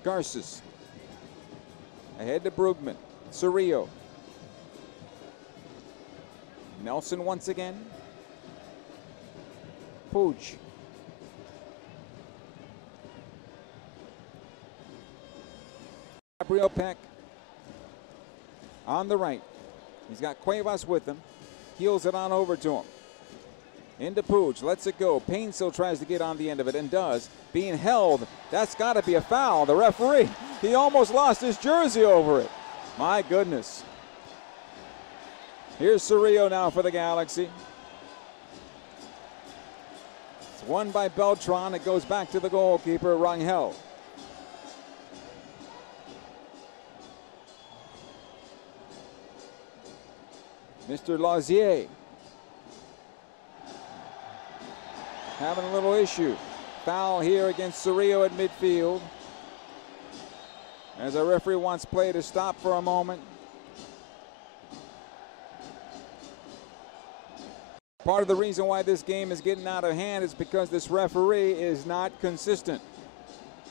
Garces. Ahead to Brugman. Cerrillo. Nelson once again. Puig. Gabriel Peck on the right. He's got Cuevas with him. Heels it on over to him. Into Puig. Lets it go. Painsil tries to get on the end of it and does. Being held. That's got to be a foul. The referee, he almost lost his jersey over it. My goodness. Here's Cerrillo now for the Galaxy. It's won by Beltran. It goes back to the goalkeeper, Rangel. Mr. Lazier having a little issue. Foul here against Cerrillo at midfield, as a referee wants play to stop for a moment. Part of the reason why this game is getting out of hand is because this referee is not consistent.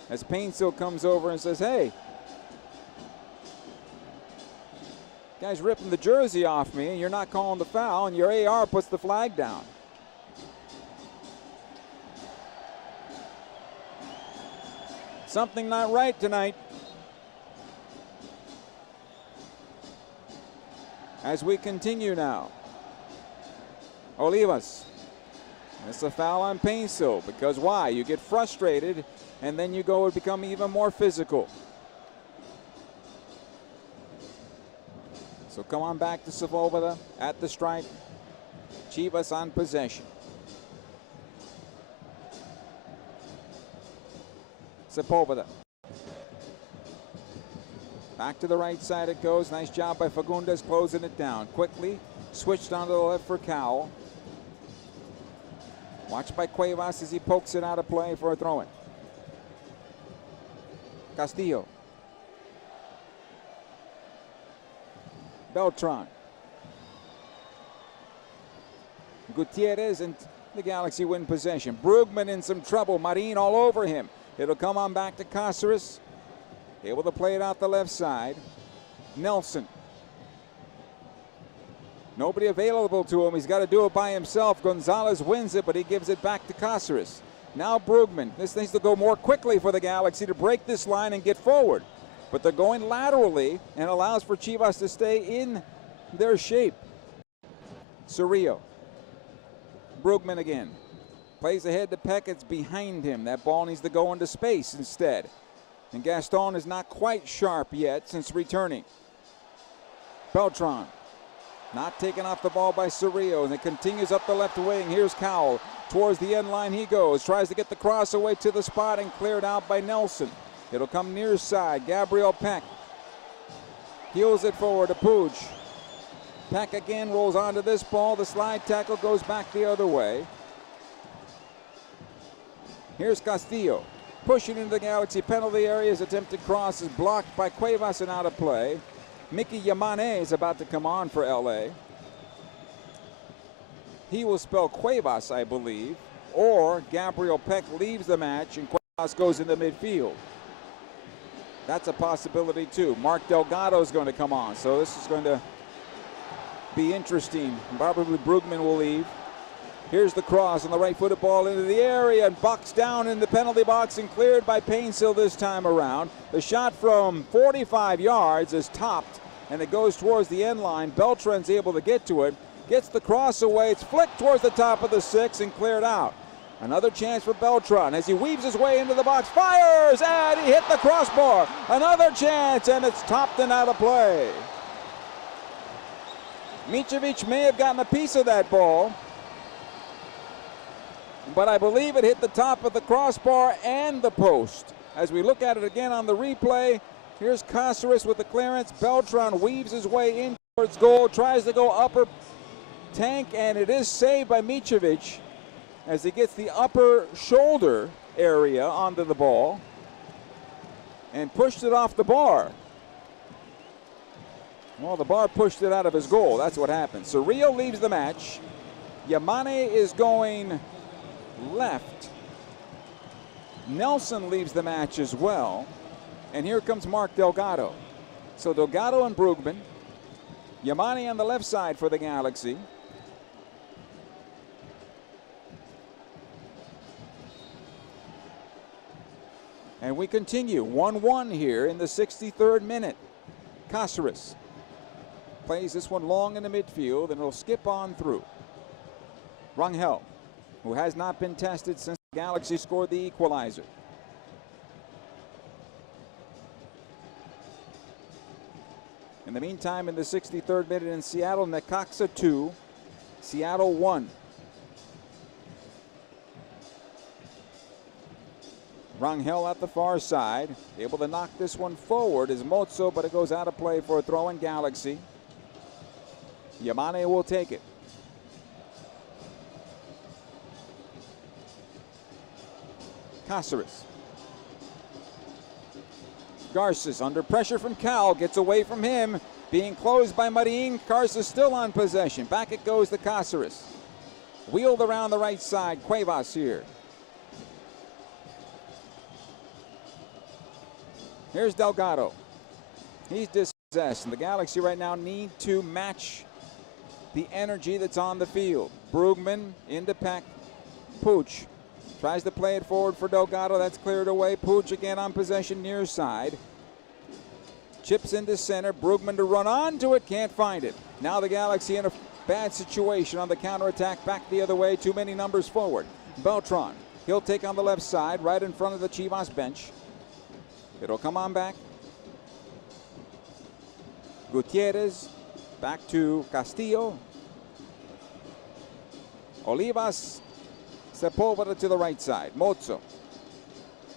As Painsil comes over and says, hey, guy's ripping the jersey off me and you're not calling the foul, and your AR puts the flag down. Something not right tonight. As we continue now. Olivas. It's a foul on Painsil, because why? You get frustrated and then you go and become even more physical. So come on back to Sepulveda at the stripe. Chivas on possession. Sepulveda. Back to the right side it goes. Nice job by Fagundes closing it down. Quickly switched onto the left for Cowell. Watched by Cuevas as he pokes it out of play for a throw-in. Castillo. Beltran. Gutierrez and the Galaxy win possession. Brugman in some trouble. Marin all over him. It'll come on back to Cáceres. Able to play it out the left side. Nelson. Nobody available to him. He's got to do it by himself. Gonzalez wins it, but he gives it back to Cáceres. Now Brugman. This needs to go more quickly for the Galaxy to break this line and get forward. But they're going laterally and allows for Chivas to stay in their shape. Cerrillo. Brugman again. Plays ahead to Peck. It's behind him. That ball needs to go into space instead. And Gaston is not quite sharp yet since returning. Beltran. Not taken off the ball by Cerrillo, and it continues up the left wing. Here's Cowell. Towards the end line he goes. Tries to get the cross away to the spot and cleared out by Nelson. It'll come near side. Gabriel Peck heels it forward to Puig. Peck again rolls onto this ball. The slide tackle goes back the other way. Here's Castillo. Pushing into the Galaxy penalty area. His attempted cross is blocked by Cuevas and out of play. Mickey Yamane is about to come on for LA. He will spell Cuevas, I believe. Or Gabriel Peck leaves the match and Cuevas goes into midfield. That's a possibility too. Mark Delgado is going to come on. So this is going to be interesting. Probably Brugman will leave. Here's the cross on the right-footed ball into the area and boxed down in the penalty box and cleared by Painsil this time around. The shot from 45 yards is topped and it goes towards the end line. Beltran's able to get to it. Gets the cross away. It's flicked towards the top of the 6 and cleared out. Another chance for Beltran as he weaves his way into the box. Fires and he hit the crossbar. Another chance and it's topped and out of play. Micevic may have gotten a piece of that ball, but I believe it hit the top of the crossbar and the post. As we look at it again on the replay, here's Cáceres with the clearance. Beltran weaves his way in towards goal, tries to go upper tank, and it is saved by Micevic as he gets the upper shoulder area onto the ball and pushed it off the bar. Well, the bar pushed it out of his goal. That's what happened. Cerrillo leaves the match. Yamane is going left. Nelson leaves the match as well. And here comes Mark Delgado. So Delgado and Brugman. Yamane on the left side for the Galaxy. And we continue 1-1 here in the 63rd minute. Cáceres plays this one long in the midfield and it'll skip on through. Rangel, who has not been tested since the Galaxy scored the equalizer. In the meantime, in the 63rd minute in Seattle, Necaxa 2, Seattle 1. Rangel at the far side, able to knock this one forward is Mozzo, but it goes out of play for a throw in Galaxy. Yamane will take it. Cáceres. Garces under pressure from Cal, gets away from him. Being closed by Marin. Garces still on possession. Back it goes to Cáceres. Wheeled around the right side. Cuevas here. Here's Delgado. He's dispossessed, and the Galaxy right now need to match the energy that's on the field. Brugman into Peck. Puig tries to play it forward for Delgado. That's cleared away. Puig again on possession near side. Chips into center. Brugman to run onto it. Can't find it. Now the Galaxy in a bad situation on the counterattack. Back the other way. Too many numbers forward. Beltran. He'll take on the left side right in front of the Chivas bench. It'll come on back. Gutierrez. Back to Castillo. Olivas. Sepulveda to the right side. Mozo.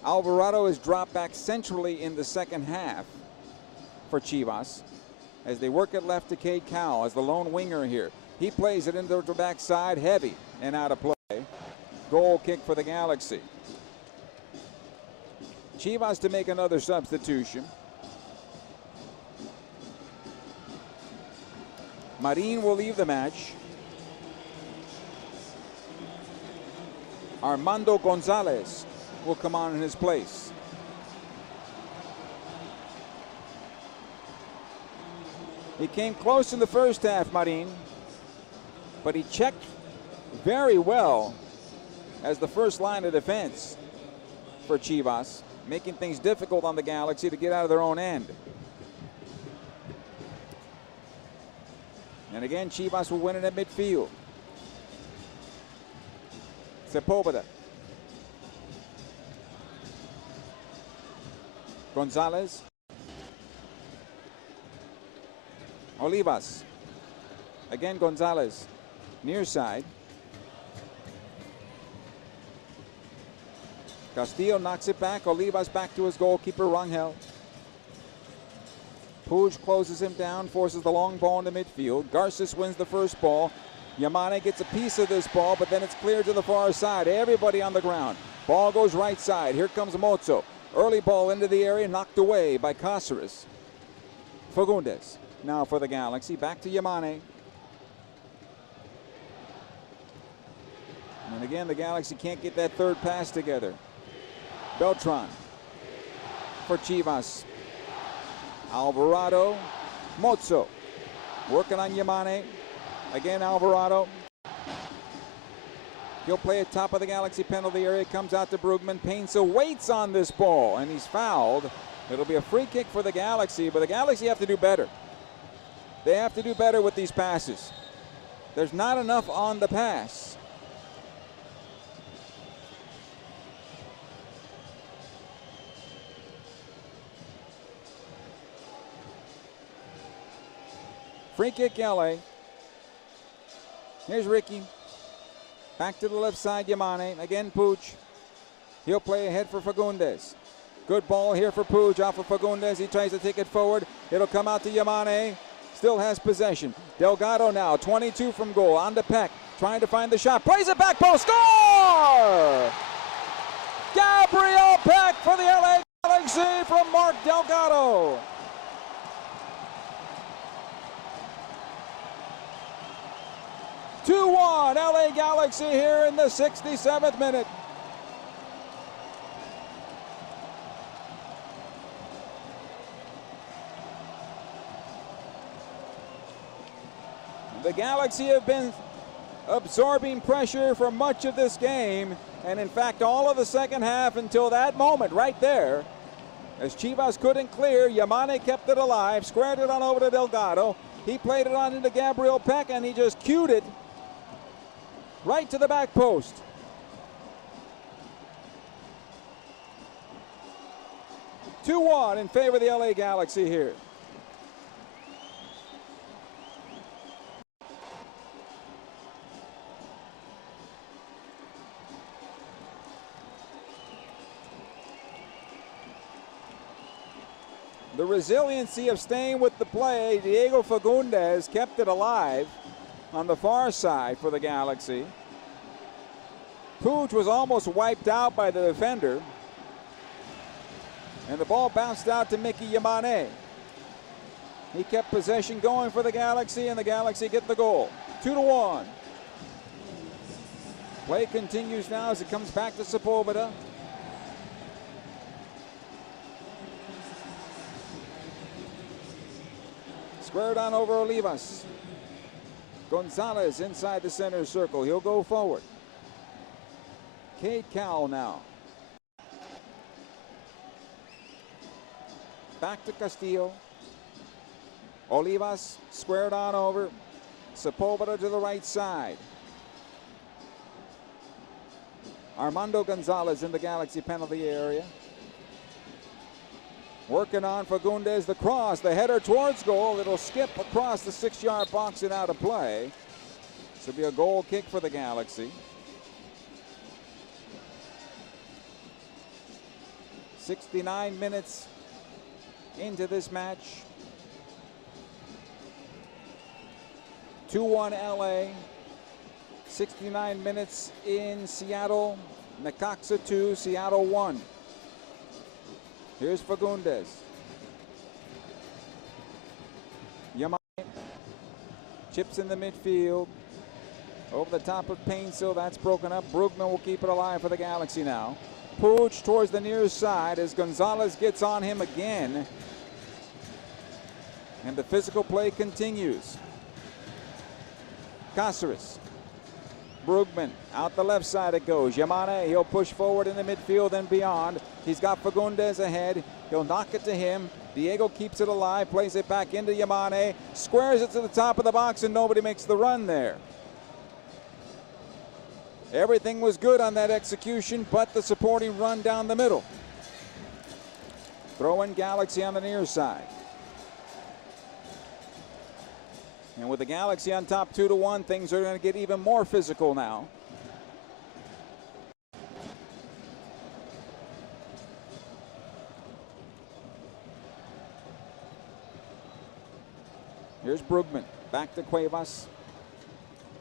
Alvarado is dropped back centrally in the second half for Chivas as they work it left to Cade Cowell as the lone winger here. He plays it into the backside, heavy and out of play. Goal kick for the Galaxy. Chivas to make another substitution. Marin will leave the match. Armando Gonzalez will come on in his place. He came close in the first half, Marin, but he checked very well as the first line of defense for Chivas, making things difficult on the Galaxy to get out of their own end. And again, Chivas will win it at midfield. Sepulveda. Gonzalez. Olivas. Again, Gonzalez. Near side. Castillo knocks it back. Olivas back to his goalkeeper, Rangel. Puig closes him down, forces the long ball into midfield. Garces wins the first ball. Yamane gets a piece of this ball, but then it's cleared to the far side. Everybody on the ground. Ball goes right side. Here comes Mozo. Early ball into the area, knocked away by Cáceres. Fagundes now for the Galaxy. Back to Yamane. And again, the Galaxy can't get that third pass together. Beltran for Chivas. Alvarado. Mozo working on Yamane. Again, Alvarado. He'll play at top of the Galaxy penalty area. Comes out to Brugman. Painsa waits on this ball, and he's fouled. It'll be a free kick for the Galaxy, but the Galaxy have to do better. They have to do better with these passes. There's not enough on the pass. Free kick, LA. Here's Ricky. Back to the left side, Yamane. Again, Puig. He'll play ahead for Fagundes. Good ball here for Puig off of Fagundes. He tries to take it forward. It'll come out to Yamane. Still has possession. Delgado now, 22 from goal. On to Peck. Trying to find the shot. Plays it back post. Score! Gabriel Peck for the LA Galaxy from Mark Delgado. (2-1) LA Galaxy here in the 67th minute. The Galaxy have been absorbing pressure for much of this game, and in fact all of the second half until that moment right there. As Chivas couldn't clear, Yamane kept it alive, squared it on over to Delgado. He played it on into Gabriel Peck, and he just cued it right to the back post. (2-1) in favor of the LA Galaxy here. The resiliency of staying with the play. Diego Fagundes kept it alive on the far side for the Galaxy. Puig was almost wiped out by the defender. And the ball bounced out to Mickey Yamane. He kept possession going for the Galaxy, and the Galaxy get the goal. 2-1. Play continues now as it comes back to Sepulveda. Squared on over Olivas. Gonzalez inside the center circle. He'll go forward. Cade Cowell now. Back to Castillo. Olivas squared on over. Sepulveda to the right side. Armando Gonzalez in the Galaxy penalty area. Working on Fagundes, the cross, the header towards goal. It'll skip across the 6-yard box and out of play. This will be a goal kick for the Galaxy. 69 minutes into this match. 2-1 LA. 69 minutes in Seattle. Necaxa 2, Seattle 1. Here's Fagundes. Yamane chips in the midfield. Over the top of Painsil, that's broken up. Brugman will keep it alive for the Galaxy now. Puig towards the near side as Gonzalez gets on him again. And the physical play continues. Cáceres. Brugman, out the left side it goes. Yamane, he'll push forward in the midfield and beyond. He's got Fagundes ahead. He'll knock it to him. Diego keeps it alive, plays it back into Yamane, squares it to the top of the box, and nobody makes the run there. Everything was good on that execution, but the supporting run down the middle. Throw in Galaxy on the near side. And with the Galaxy on top 2-1, things are going to get even more physical now. Here's Brugman, back to Cuevas.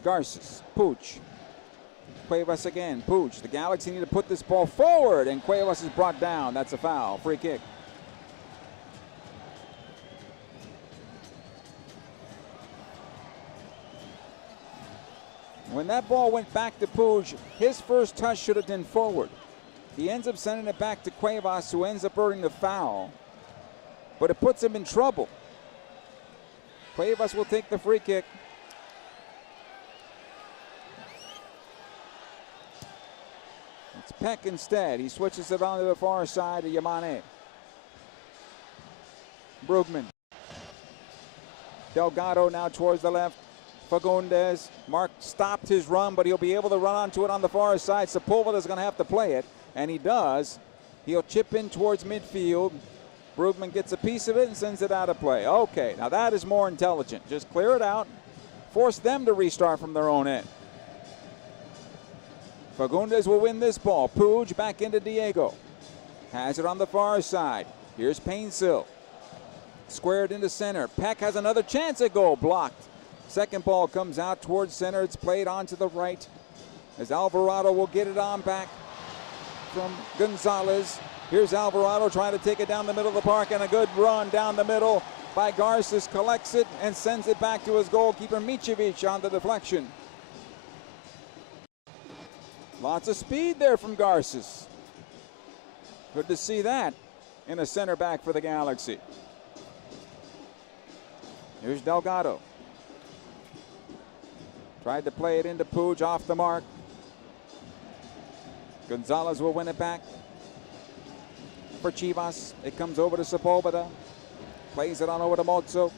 Garces, Puig. Cuevas again, Puig. The Galaxy need to put this ball forward, and Cuevas is brought down. That's a foul, free kick. When that ball went back to Puig, his first touch should have been forward. He ends up sending it back to Cuevas, who ends up earning the foul. But it puts him in trouble. Cuevas will take the free kick. It's Peck instead. He switches it onto the far side to Yamane. Brugman. Delgado now towards the left. Fagundes. Mark stopped his run, but he'll be able to run onto it on the far side. Sepulveda's going to have to play it, and he does. He'll chip in towards midfield. Brugman gets a piece of it and sends it out of play. Okay, now that is more intelligent. Just clear it out. Force them to restart from their own end. Fagundes will win this ball. Puig back into Diego. Has it on the far side. Here's Painsil. Squared into center. Peck has another chance at goal. Blocked. Second ball comes out towards center. It's played on to the right as Alvarado will get it on back from Gonzalez. Here's Alvarado trying to take it down the middle of the park, and a good run down the middle by Garces. Collects it and sends it back to his goalkeeper Micevic on the deflection. Lots of speed there from Garces. Good to see that in a center back for the Galaxy. Here's Delgado. Tried to play it into Puig, off the mark. Gonzalez will win it back for Chivas. It comes over to Sepulveda. Plays it on over to Mozo,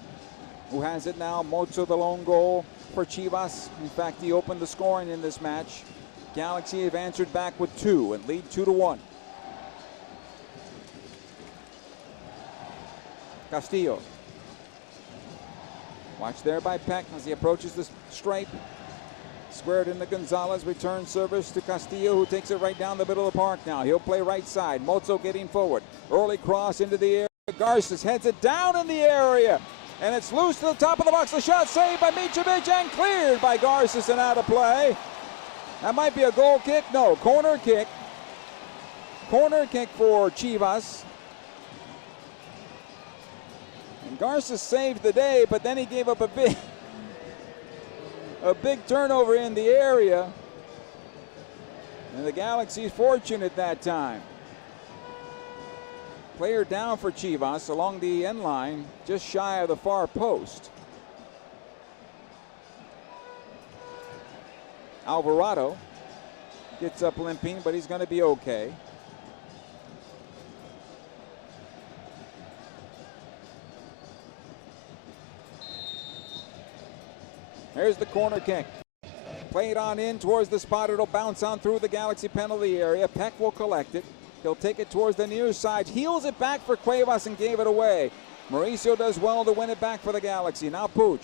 who has it now. Mozo, the lone goal for Chivas. In fact, he opened the scoring in this match. Galaxy have answered back with 2 and lead 2-1. Castillo. Watch there by Peck as he approaches the stripe. Squared into Gonzalez. Return service to Castillo, who takes it right down the middle of the park now. He'll play right side. Mozo getting forward. Early cross into the air. Garces heads it down in the area. And it's loose to the top of the box. The shot saved by Micevic and cleared by Garces and out of play. That might be a goal kick. No, corner kick. Corner kick for Chivas. And Garza saved the day, but then he gave up a big turnover in the area. And the Galaxy's fortunate that time. Player down for Chivas along the end line, just shy of the far post. Alvarado gets up limping, but he's going to be okay. There's the corner kick. Played on in towards the spot. It'll bounce on through the Galaxy penalty area. Peck will collect it. He'll take it towards the near side. Heels it back for Cuevas and gave it away. Mauricio does well to win it back for the Galaxy. Now Puig.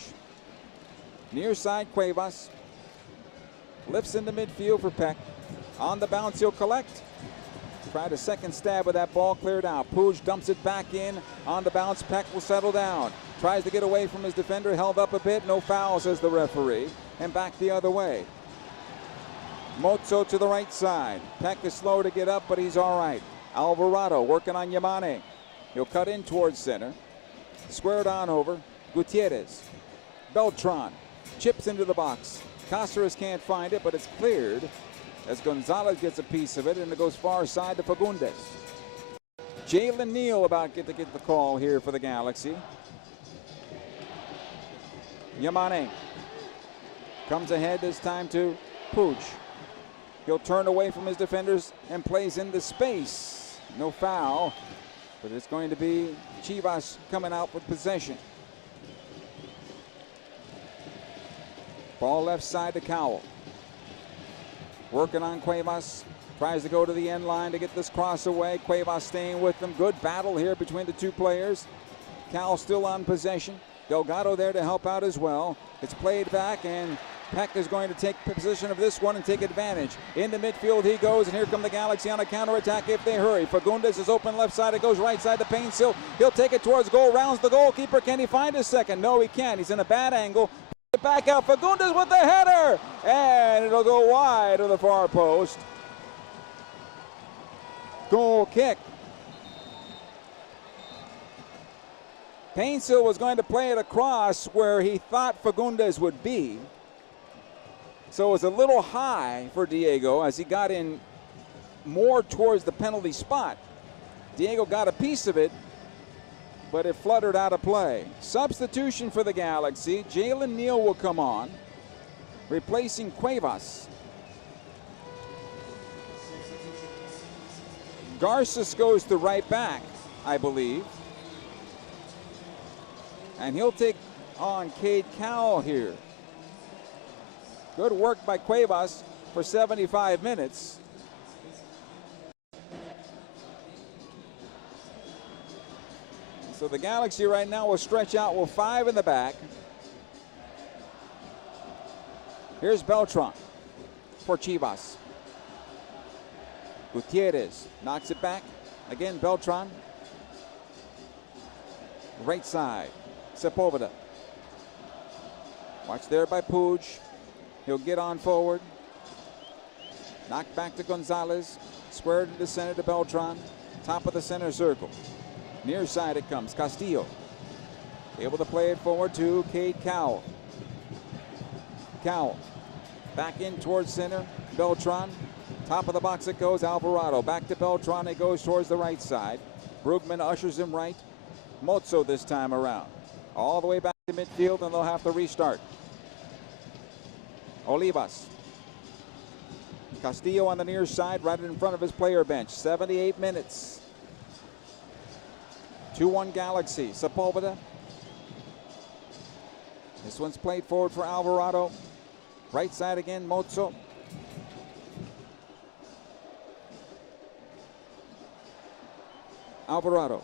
Near side Cuevas. Lifts into midfield for Peck. On the bounce, he'll collect. Tried a second stab with that ball, cleared out. Puig dumps it back in. On the bounce, Peck will settle down. Tries to get away from his defender, held up a bit. No foul, says the referee. And back the other way. Mozzo to the right side. Peck is slow to get up, but he's all right. Alvarado working on Yamane. He'll cut in towards center. Squared on over. Gutierrez. Beltran chips into the box. Cáceres can't find it, but it's cleared as Gonzalez gets a piece of it, and it goes far side to Fagundes. Jalen Neal about to get the call here for the Galaxy. Yamane comes ahead this time to Puig. He'll turn away from his defenders and plays into space. No foul, but it's going to be Chivas coming out with possession. Ball left side to Cowell. Working on Cuevas. Tries to go to the end line to get this cross away. Cuevas staying with them. Good battle here between the two players. Cowell still on possession. Delgado there to help out as well. It's played back, and Peck is going to take position of this one and take advantage. Into midfield he goes, and here come the Galaxy on a counterattack if they hurry. Fagundes is open left side. It goes right side to Painsil. He'll take it towards goal. Rounds the goalkeeper. Can he find his second? No, he can't. He's in a bad angle. Back out. Fagundes with the header. And it'll go wide of the far post. Goal kick. Painsil was going to play it across where he thought Fagundes would be. So it was a little high for Diego as he got in more towards the penalty spot. Diego got a piece of it, but it fluttered out of play. Substitution for the Galaxy. Jalen Neal will come on, replacing Cuevas. Garces goes to right back, I believe. And he'll take on Cade Cowell here. Good work by Cuevas for 75 minutes. So the Galaxy right now will stretch out with 5 in the back. Here's Beltran for Chivas. Gutierrez knocks it back. Again, Beltran. Right side, Sepulveda. Watch there by Puig. He'll get on forward. Knocked back to Gonzalez. Squared into center to Beltran. Top of the center circle. Near side it comes. Castillo. Able to play it forward to Cade Cowell. Cowell. Back in towards center. Beltran. Top of the box it goes. Alvarado. Back to Beltran. It goes towards the right side. Brugman ushers him right. Mozzo this time around. All the way back to midfield, and they'll have to restart. Olivas. Castillo on the near side, right in front of his player bench. 78 minutes. 2-1 Galaxy. Sepulveda. This one's played forward for Alvarado. Right side again, Mozzo. Alvarado.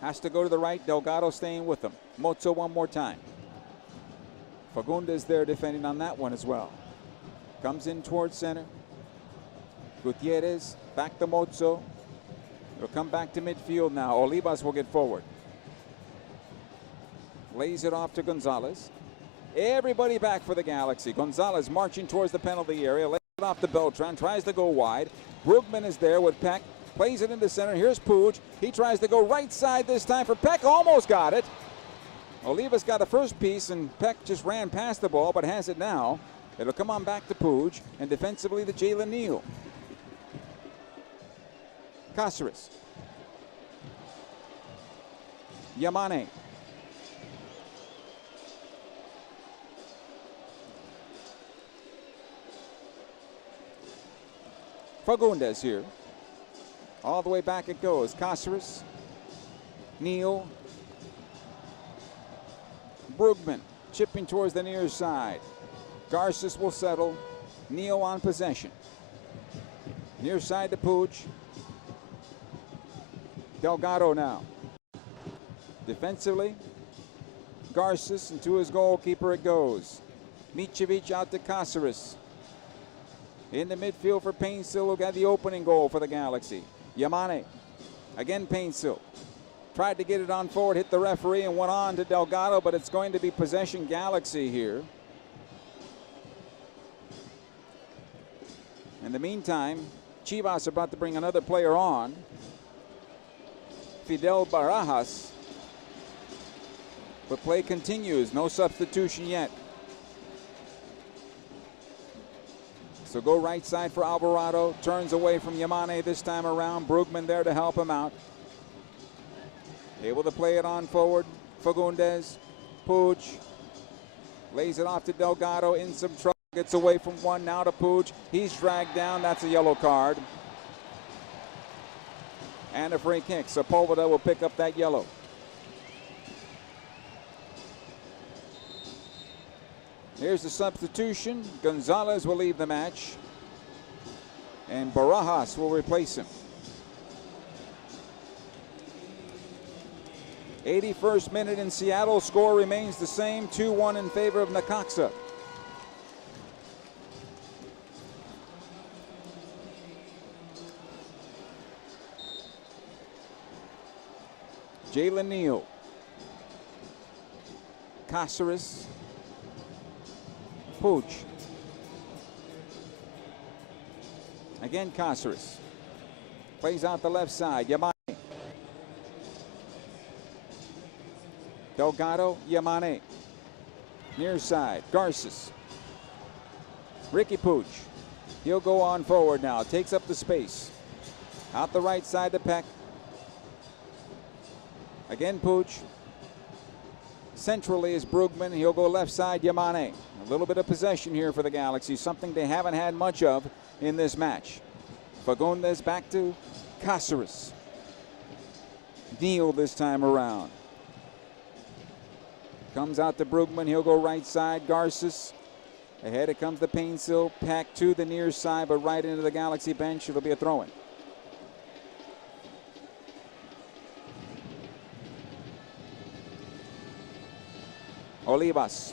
Has to go to the right. Delgado staying with him. Mozzo one more time. Fagundes there defending on that one as well. Comes in towards center. Gutierrez back to Mozzo. It'll come back to midfield now. Olivas will get forward. Lays it off to Gonzalez. Everybody back for the Galaxy. Gonzalez marching towards the penalty area. Lays it off to Beltran. Tries to go wide. Brugman is there with Peck. Plays it into center. Here's Puig. He tries to go right side this time for Peck. Almost got it. Olivas got the first piece, and Peck just ran past the ball, but has it now. It'll come on back to Puig, and defensively to Jalen Neal. Cáceres. Yamane. Fagundes here. All the way back it goes. Cáceres. Neal. Brugman chipping towards the near side. Garces will settle. Neal on possession. Near side to Puig. Delgado now. Defensively, Garces, and to his goalkeeper it goes. Micevic out to Cáceres. In the midfield for Painsil, who got the opening goal for the Galaxy. Yamane. Again Painsil. Tried to get it on forward, hit the referee, and went on to Delgado, but it's going to be possession Galaxy here. In the meantime, Chivas are about to bring another player on. Fidel Barajas. But play continues. No substitution yet. So go right side for Alvarado. Turns away from Yamane this time around. Brugman there to help him out. Able to play it on forward. Fagundes. Puig. Lays it off to Delgado in some trouble. Gets away from one. Now to Puig. He's dragged down. That's a yellow card. And a free kick. Sepulveda will pick up that yellow. Here's the substitution. Gonzalez will leave the match. And Barajas will replace him. 81st minute in Seattle. Score remains the same. 2-1 in favor of Necaxa. Jalen Neal. Cáceres. Puig. Again Cáceres. Plays out the left side. Yamane. Delgado. Yamane. Near side. Garces. Ricky Puig. He'll go on forward now. Takes up the space. Out the right side to Peck. Again Puig. Centrally is Brugman. He'll go left side. Yamane. A little bit of possession here for the Galaxy, something they haven't had much of in this match. Fagundes back to Cáceres. Neal this time around. Comes out to Brugman. He'll go right side. Garces. Ahead it comes the Painsil. Pack to the near side, but right into the Galaxy bench. It'll be a throw-in. Olivas.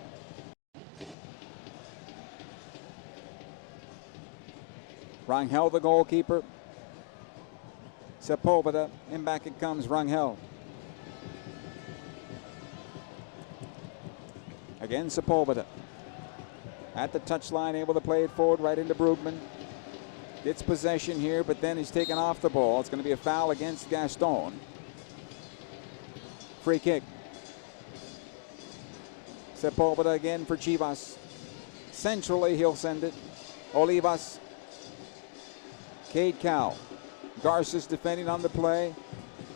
Rangel, the goalkeeper. Sepulveda, and back it comes Rangel. Again Sepulveda. At the touchline, able to play it forward right into Brugman. Gets possession here, but then he's taken off the ball. It's going to be a foul against Gaston. Free kick. Sepulveda again for Chivas. Centrally, he'll send it. Olivas. Cade Cal. Garces defending on the play.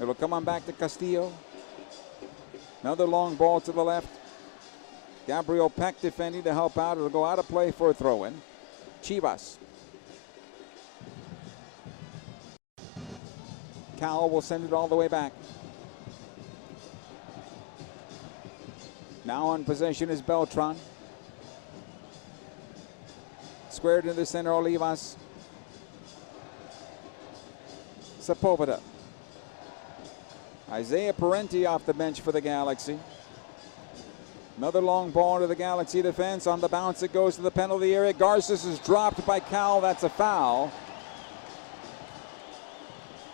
It'll come on back to Castillo. Another long ball to the left. Gabriel Peck defending to help out. It'll go out of play for a throw-in. Chivas. Cal will send it all the way back. Now on possession is Beltran. Squared into the center, Olivas. Sepulveda. Isaiah Parenti off the bench for the Galaxy. Another long ball into the Galaxy defense. On the bounce, it goes to the penalty area. Garces is dropped by Cal. That's a foul.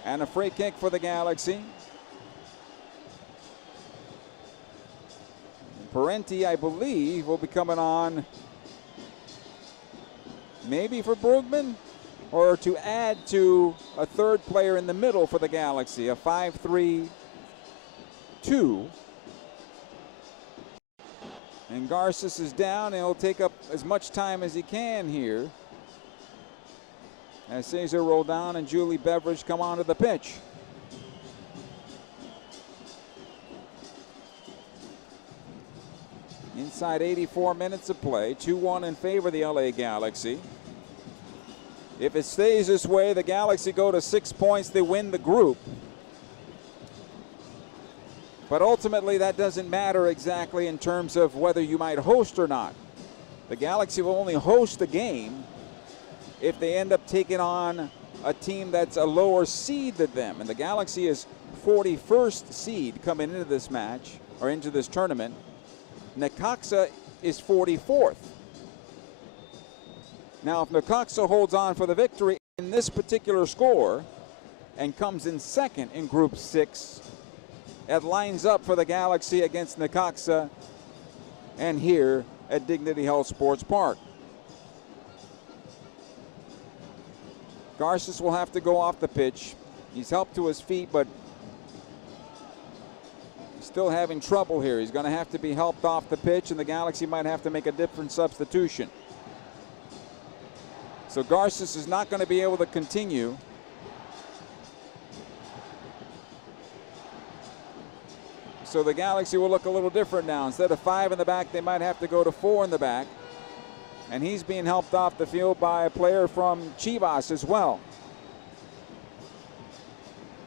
And a free kick for the Galaxy. Parenti, I believe, will be coming on maybe for Brugman, or to add to a third player in the middle for the Galaxy, a 5-3-2. And Garces is down, and he'll take up as much time as he can here as Cesar Roldan and Julie Beveridge come onto the pitch. Inside 84 minutes of play, 2-1 in favor of the LA Galaxy. If it stays this way, the Galaxy go to 6 points, they win the group. But ultimately, that doesn't matter exactly in terms of whether you might host or not. The Galaxy will only host a game if they end up taking on a team that's a lower seed than them. And the Galaxy is 41st seed coming into this match, or into this tournament. Necaxa is 44th. Now, if Necaxa holds on for the victory in this particular score and comes in second in Group 6, it lines up for the Galaxy against Necaxa and here at Dignity Health Sports Park. Garces will have to go off the pitch. He's helped to his feet, but still having trouble here. He's going to have to be helped off the pitch, and the Galaxy might have to make a different substitution. So Garces is not going to be able to continue. So the Galaxy will look a little different now. Instead of 5 in the back, they might have to go to 4 in the back. And he's being helped off the field by a player from Chivas as well.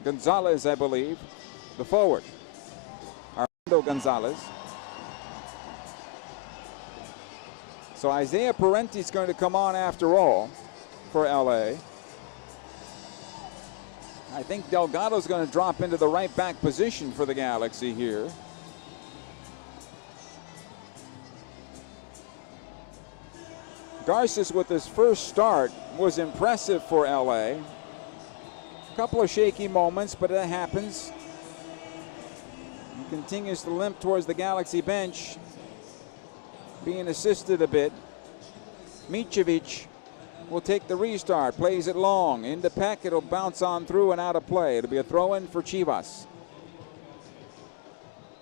Gonzalez, I believe, the forward. Armando Gonzalez. So Isaiah Parenti is going to come on after all for LA. I think Delgado's going to drop into the right back position for the Galaxy here. Garces with his first start was impressive for LA. A couple of shaky moments, but it happens. He continues to limp towards the Galaxy bench, being assisted a bit. Micevic will take the restart, plays it long into Peck. It'll bounce on through and out of play. It'll be a throw-in for Chivas.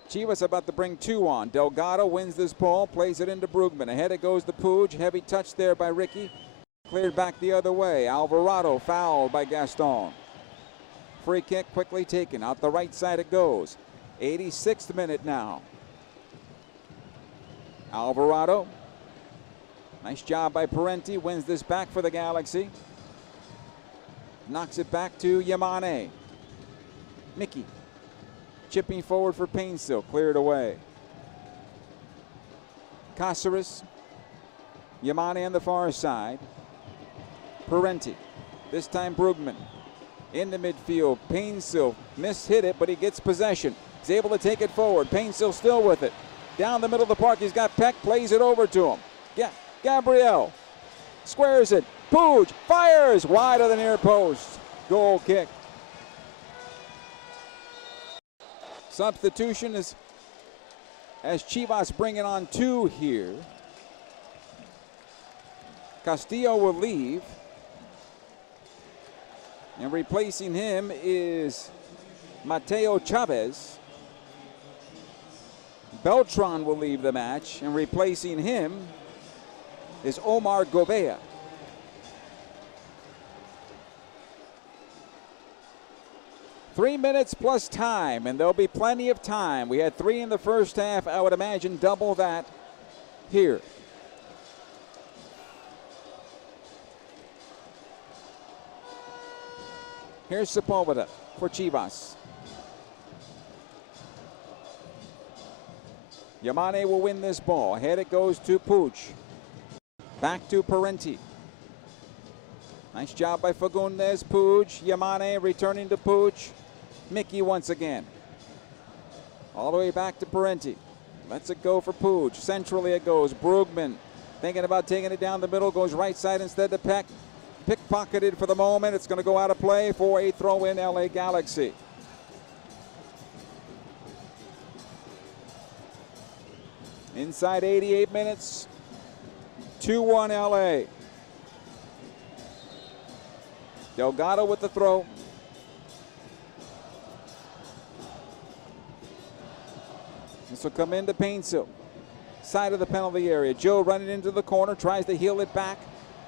Chivas about to bring 2 on. Delgado wins this ball, plays it into Brugman. Ahead it goes to Puig. Heavy touch there by Ricky. Cleared back the other way. Alvarado fouled by Gaston. Free kick quickly taken. Out the right side it goes. 86th minute now. Alvarado. Nice job by Parenti. Wins this back for the Galaxy. Knocks it back to Yamane. Mickey. Chipping forward for Painsil. Cleared away. Caceres. Yamane on the far side. Parenti. This time Brugman. In the midfield. Painsil mishit it, but he gets possession. He's able to take it forward. Painsil still with it. Down the middle of the park, he's got Peck. Plays it over to him. Yeah. Gabriel squares it. Puig fires wide of the near post. Goal kick. Substitution is as Chivas bringing on 2 here. Castillo will leave. And replacing him is Mateo Chavez. Beltran will leave the match, and replacing him is Omar Gobea. Three minutes plus time, and there'll be plenty of time. We had 3 in the first half. I would imagine double that here. Here's Sepulveda for Chivas. Yamane will win this ball. Ahead it goes to Puig. Back to Parenti. Nice job by Fagundes. Puig. Yamane returning to Puig. Mickey once again. All the way back to Parenti. Lets it go for Puig. Centrally it goes. Brugman thinking about taking it down the middle. Goes right side instead to Peck. Pickpocketed for the moment. It's going to go out of play for a throw-in LA Galaxy. Inside 88 minutes, 2-1 LA. Delgado with the throw. This will come into Painsil. Side of the penalty area. Joe running into the corner, tries to heel it back.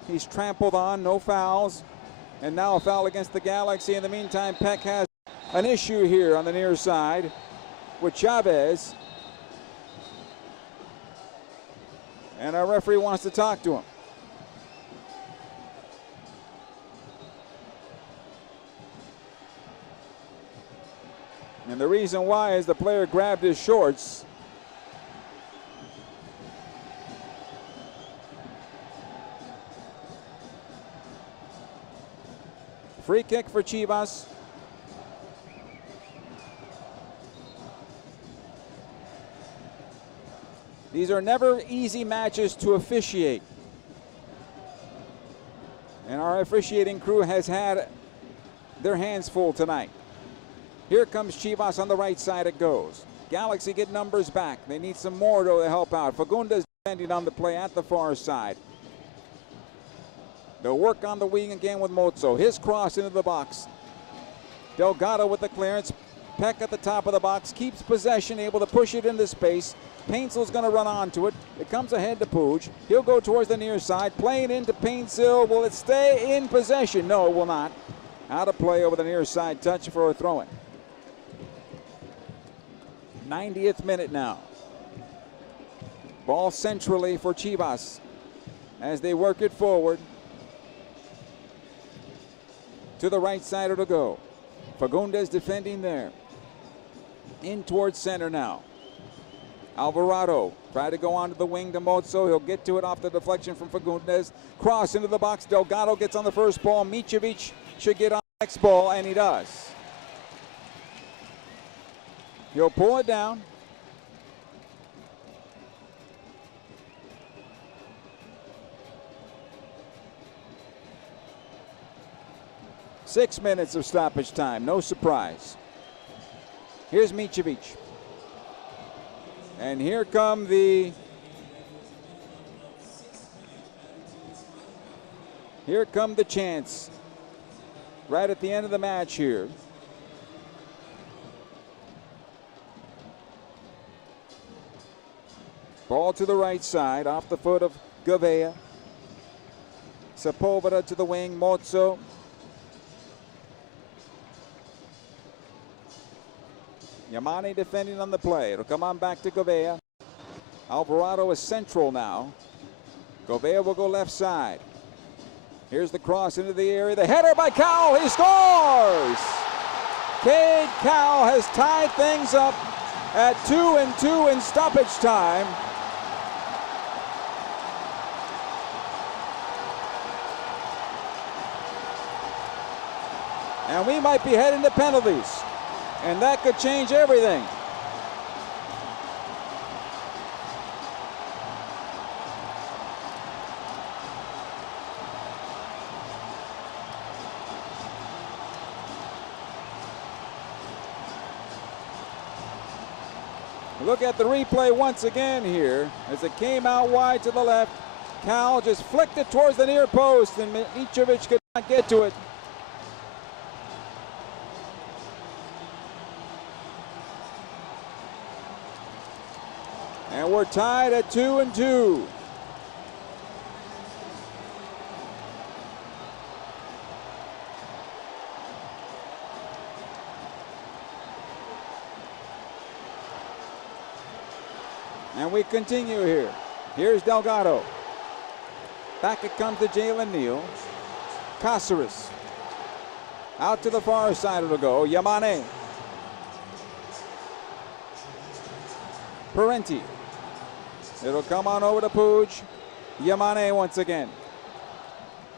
He's trampled on, no fouls. And now a foul against the Galaxy. In the meantime, Peck has an issue here on the near side with Chavez. And our referee wants to talk to him. And the reason why is the player grabbed his shorts. Free kick for Chivas. These are never easy matches to officiate. And our officiating crew has had their hands full tonight. Here comes Chivas on the right side, it goes. Galaxy get numbers back. They need some more to help out. Fagundes defending on the play at the far side. They'll work on the wing again with Mozo. His cross into the box. Delgado with the clearance. Peck at the top of the box, keeps possession, able to push it into space. Painsil's going to run onto it. It comes ahead to Puig. He'll go towards the near side, playing into Painsil. Will it stay in possession? No, it will not. Out of play over the near side touch for a throw-in. 90th minute now. Ball centrally for Chivas as they work it forward. To the right side it'll go. Fagundes defending there. In towards center now. Alvarado try to go onto the wing to Mozo. He'll get to it off the deflection from Fagundes. Cross into the box. Delgado gets on the first ball. Micevic should get on the next ball, and he does. He'll pull it down. Six minutes of stoppage time, no surprise. Here's Micevic. And here come the chants right at the end of the match here. Ball to the right side, off the foot of Gavea. Sepulveda to the wing, Mozo. Yamane defending on the play. It'll come on back to Gavea. Alvarado is central now. Gavea will go left side. Here's the cross into the area. The header by Cowell. He scores! Cade Cowell has tied things up at 2-2 in stoppage time. And we might be heading to penalties. And that could change everything. Look at the replay once again here as it came out wide to the left. Cal just flicked it towards the near post and Micevic could not get to it. And we're tied at 2-2. And we continue here. Here's Delgado. Back it comes to Jalen Neal. Cáceres. Out to the far side it'll go. Yamane. Parenti. It'll come on over to Puig. Yamane once again.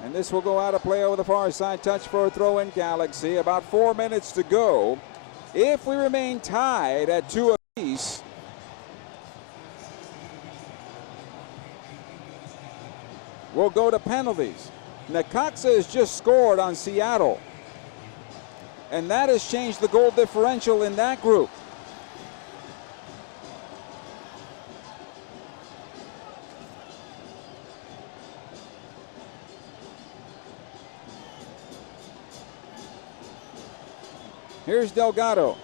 And this will go out of play over the far side. Touch for a throw in Galaxy. About 4 minutes to go. If we remain tied at 2 apiece, we'll go to penalties. Necaxa has just scored on Seattle. And that has changed the goal differential in that group. Here's Delgado.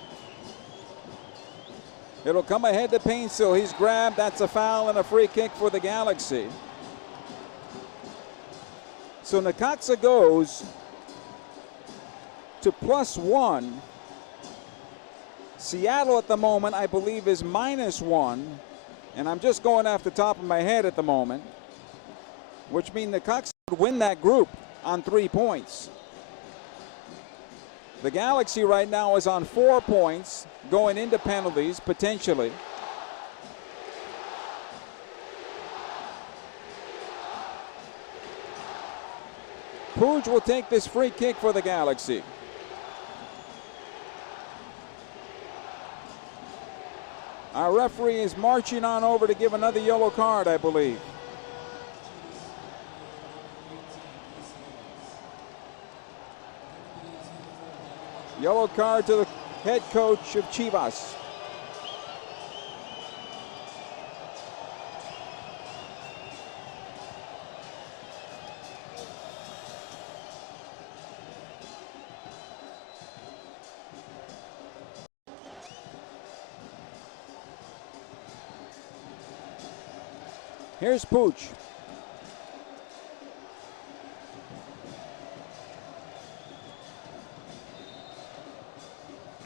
It'll come ahead to Painsil. He's grabbed. That's a foul and a free kick for the Galaxy. So Necaxa goes to +1. Seattle at the moment, I believe, is -1. And I'm just going off the top of my head at the moment, which means Necaxa would win that group on 3 points. The Galaxy right now is on 4 points, going into penalties, potentially. Puig will take this free kick for the Galaxy. Our referee is marching on over to give another yellow card, I believe. Yellow card to the head coach of Chivas. Here's Puig.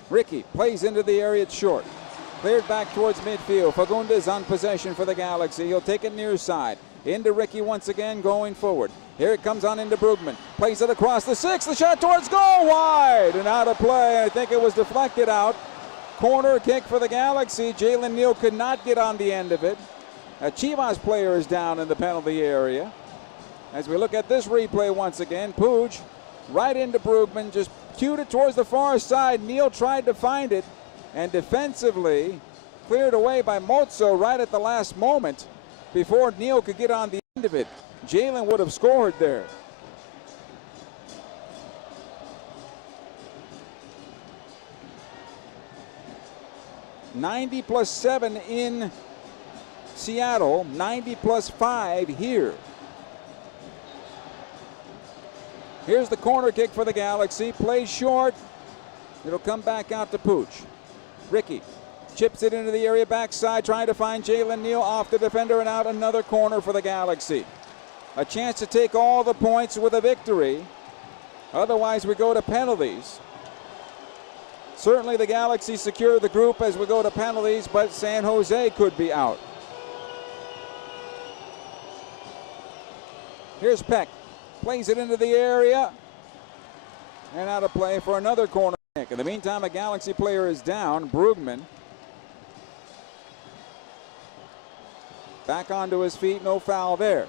Ricky plays into the area, it's short. Cleared back towards midfield. Fagundes on possession for the Galaxy. He'll take it near side. Into Ricky once again, going forward. Here it comes on into Brugman. Plays it across the 6. The shot towards goal, wide and out of play. I think it was deflected out. Corner kick for the Galaxy. Jalen Neal could not get on the end of it. A Chivas player is down in the penalty area. As we look at this replay once again, Puig right into Brugman, just cued it towards the far side. Neal tried to find it, and defensively cleared away by Mozzo right at the last moment before Neal could get on the end of it. Jalen would have scored there. +7 in Seattle, 90+5 here. Here's the corner kick for the Galaxy. Plays short. It'll come back out to Puig. Ricky chips it into the area backside, trying to find Jalen Neal off the defender, and out another corner for the Galaxy. A chance to take all the points with a victory. Otherwise, we go to penalties. Certainly the Galaxy secure the group as we go to penalties, but San Jose could be out. Here's Peck. Plays it into the area. And out of play for another corner kick. In the meantime, a Galaxy player is down, Brugman. Back onto his feet, no foul there.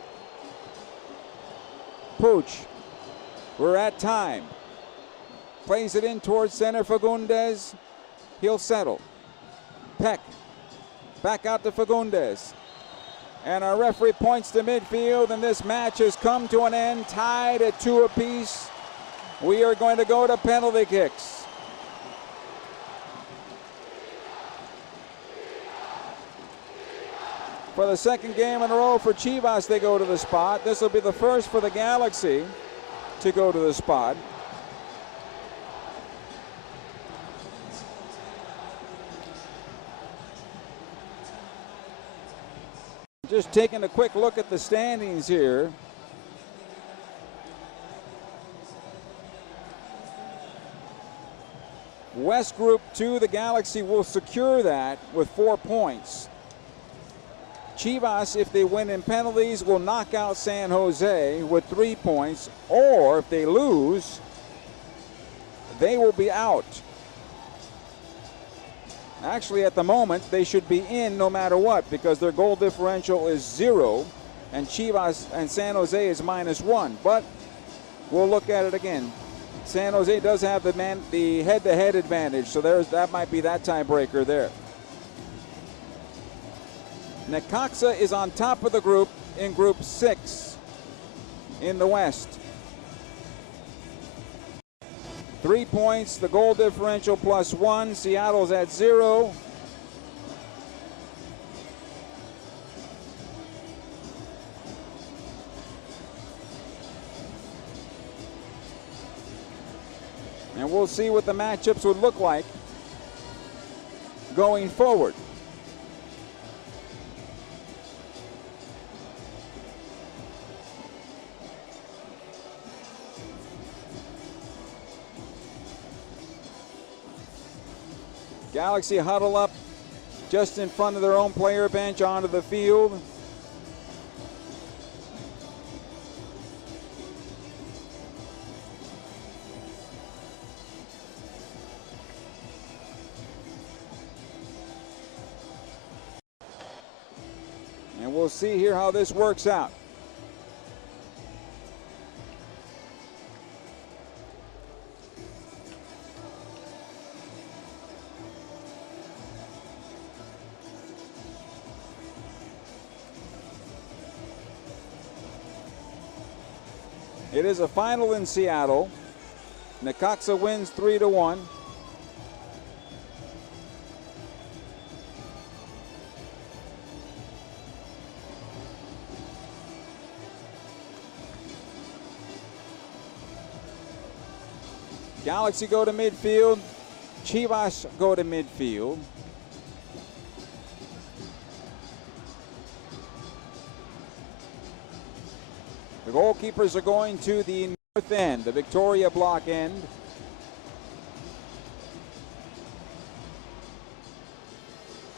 Puig. We're at time. Plays it in towards center, Fagundes. He'll settle. Peck. Back out to Fagundes. And our referee points to midfield, and this match has come to an end, tied at 2 apiece. We are going to go to penalty kicks. For the second game in a row for Chivas, they go to the spot. This will be the first for the Galaxy to go to the spot. Just taking a quick look at the standings here. West Group 2, the Galaxy will secure that with 4 points. Chivas, if they win in penalties, will knock out San Jose with 3 points, or if they lose, they will be out. Actually, at the moment, they should be in no matter what, because their goal differential is 0, and Chivas and San Jose is -1. But we'll look at it again. San Jose does have the head-to-head advantage, so that might be that tiebreaker there. Necaxa is on top of the group in Group 6 in the West. 3 points, the goal differential +1. Seattle's at 0. And we'll see what the matchups would look like going forward. Galaxy huddle up just in front of their own player bench onto the field. And we'll see here how this works out. It is a final in Seattle. Necaxa wins 3-1. Galaxy go to midfield. Chivas go to midfield. The goalkeepers are going to the north end, the Victoria block end.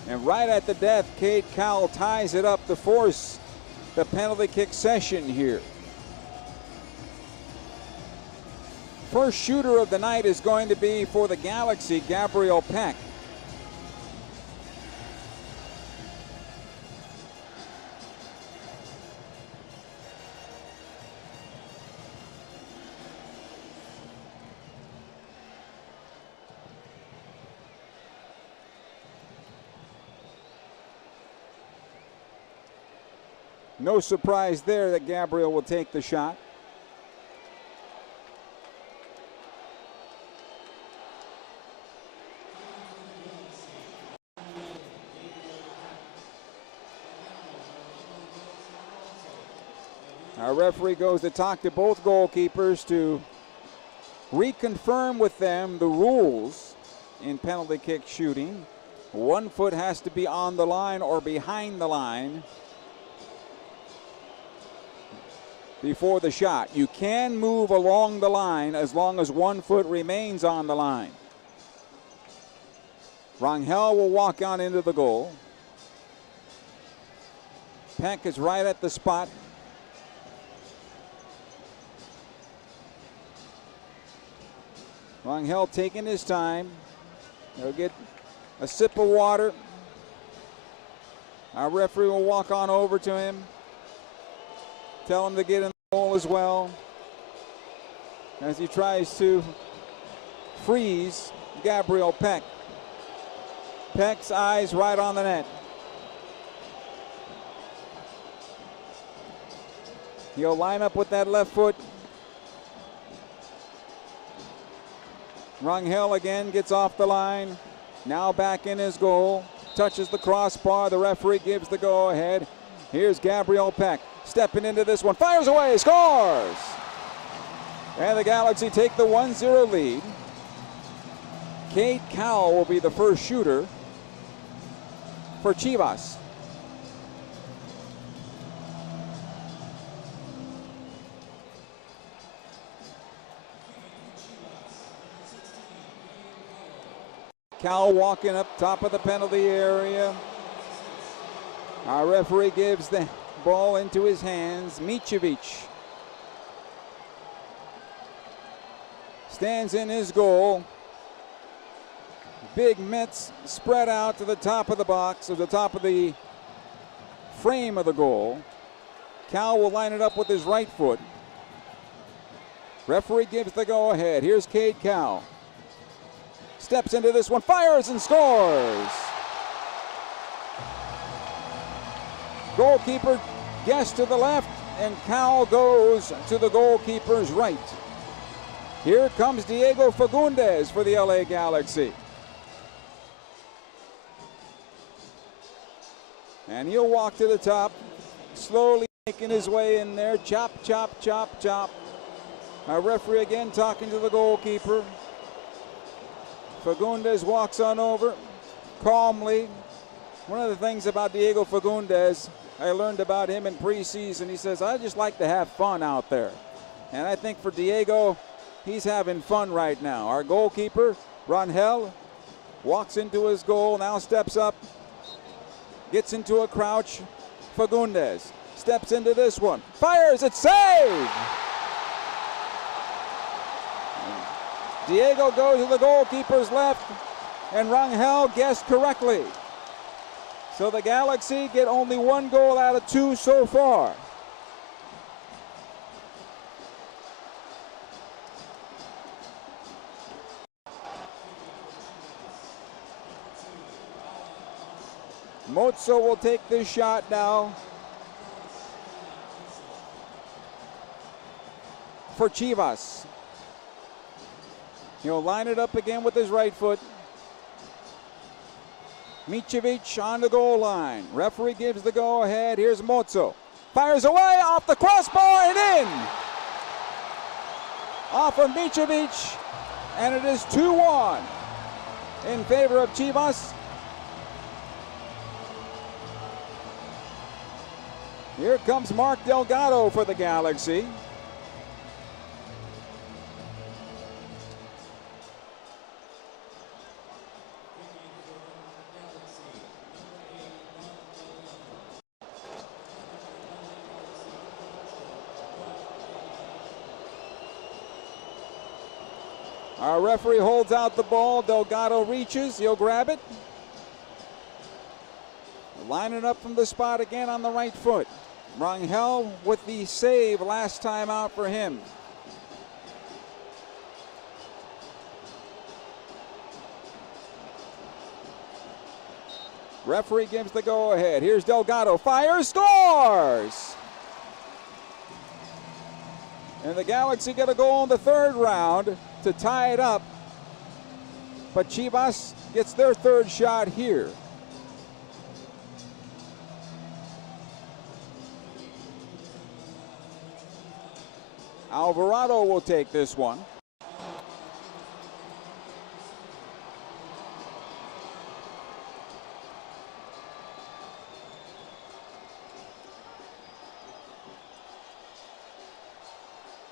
And right at the death, Cade Cowell ties it up to force the penalty kick session here. First shooter of the night is going to be for the Galaxy, Gabriel Peck. No surprise there that Gabriel will take the shot. Our referee goes to talk to both goalkeepers to reconfirm with them the rules in penalty kick shooting. 1 foot has to be on the line or behind the line before the shot. You can move along the line as long as 1 foot remains on the line. Rangel will walk on into the goal. Peck is right at the spot. Rangel taking his time. He'll get a sip of water. Our referee will walk on over to him. Tell him to get in the goal as well, as he tries to freeze Gabriel Peck. Peck's eyes right on the net. He'll line up with that left foot. Rangel again gets off the line. Now back in his goal. Touches the crossbar. The referee gives the go-ahead. Here's Gabriel Peck stepping into this one. Fires away. Scores! And the Galaxy take the 1-0 lead. Cade Cowell will be the first shooter for Chivas. Cowell walking up top of the penalty area. Our referee gives the ball into his hands. Micevic stands in his goal. Big mitts spread out to the top of the box, or the top of the frame of the goal. Cowell will line it up with his right foot. Referee gives the go-ahead. Here's Cade Cowell. Steps into this one, fires and scores. Goalkeeper Guest to the left, and Cowell goes to the goalkeeper's right. Here comes Diego Fagundes for the LA Galaxy. And he'll walk to the top, slowly making his way in there. Chop, chop, chop, chop. Our referee again talking to the goalkeeper. Fagundes walks on over calmly. One of the things about Diego Fagundes, I learned about him in preseason, he says, I just like to have fun out there. And I think for Diego, he's having fun right now. Our goalkeeper, Rangel, walks into his goal, now steps up, gets into a crouch. Fagundes steps into this one, fires, it's saved! Diego goes to the goalkeeper's left, and Rangel guessed correctly. So the Galaxy get only 1 goal out of 2 so far. Mozo will take this shot now for Chivas. He'll line it up again with his right foot. Micevic on the goal line. Referee gives the go-ahead. Here's Mozo. Fires away off the crossbar and in. Off of Micevic, and it is 2-1 in favor of Chivas. Here comes Mark Delgado for the Galaxy. Our referee holds out the ball. Delgado reaches. He'll grab it. Lining up from the spot again on the right foot. Rangel with the save last time out for him. Referee gives the go-ahead. Here's Delgado. Fires, scores! And the Galaxy get a goal in the 3rd round to tie it up. But Chivas gets their 3rd shot here. Alvarado will take this one.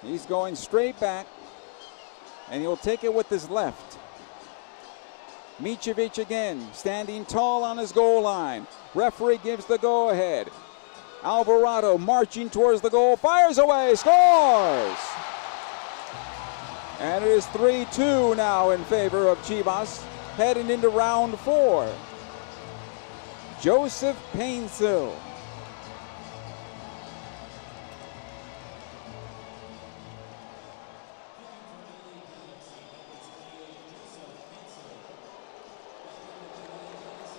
He's going straight back, and he'll take it with his left. Micevic again, standing tall on his goal line. Referee gives the go-ahead. Alvarado marching towards the goal, fires away, scores! And it is 3-2 now in favor of Chivas, heading into round 4. Joseph Painsil.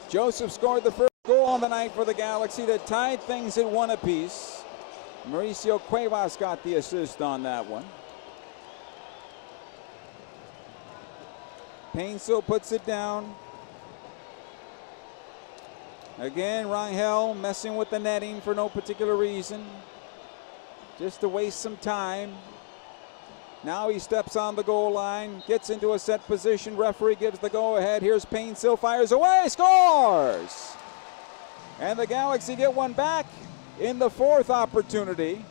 Joseph scored the first goal on the night for the Galaxy that tied things at 1 apiece. Mauricio Cuevas got the assist on that one. Painsil puts it down. Again, Rangel messing with the netting for no particular reason. Just to waste some time. Now he steps on the goal line, gets into a set position. Referee gives the go-ahead. Here's Painsil, fires away, scores! And the Galaxy get one back in the 4th opportunity.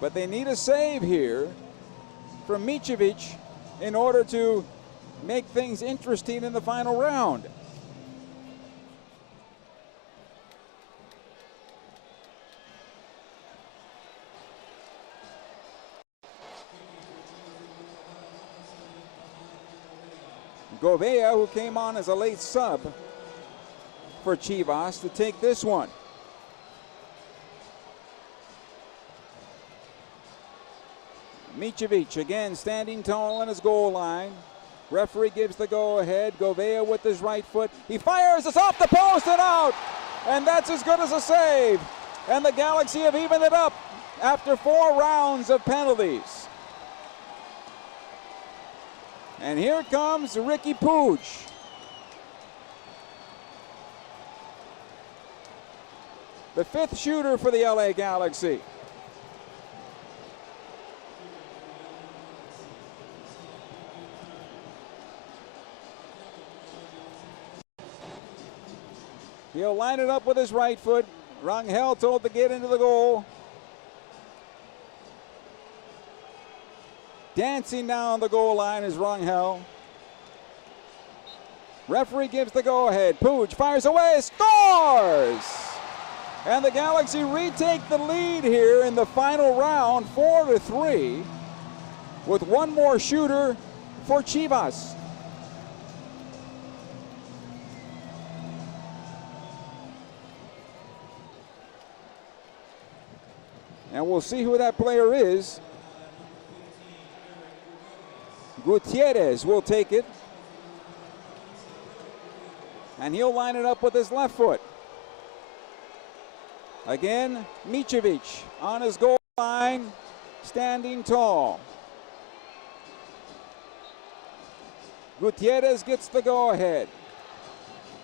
But they need a save here from Micevic in order to make things interesting in the final round. Gouveia, who came on as a late sub for Chivas, to take this one. Micevic again standing tall on his goal line. Referee gives the go-ahead. Gouveia with his right foot. He fires, it's off the post and out! And that's as good as a save. And the Galaxy have evened it up after 4 rounds of penalties. And here comes Ricky Puig. The 5th shooter for the LA Galaxy. He'll line it up with his right foot. Rangel told to get into the goal. Dancing down the goal line is Rangel. Referee gives the go-ahead. Puig fires away, scores! And the Galaxy retake the lead here in the final round, 4-3, with one more shooter for Chivas. And we'll see who that player is. Gutierrez will take it. And he'll line it up with his left foot. Again, Micevic on his goal line, standing tall. Gutierrez gets the go-ahead.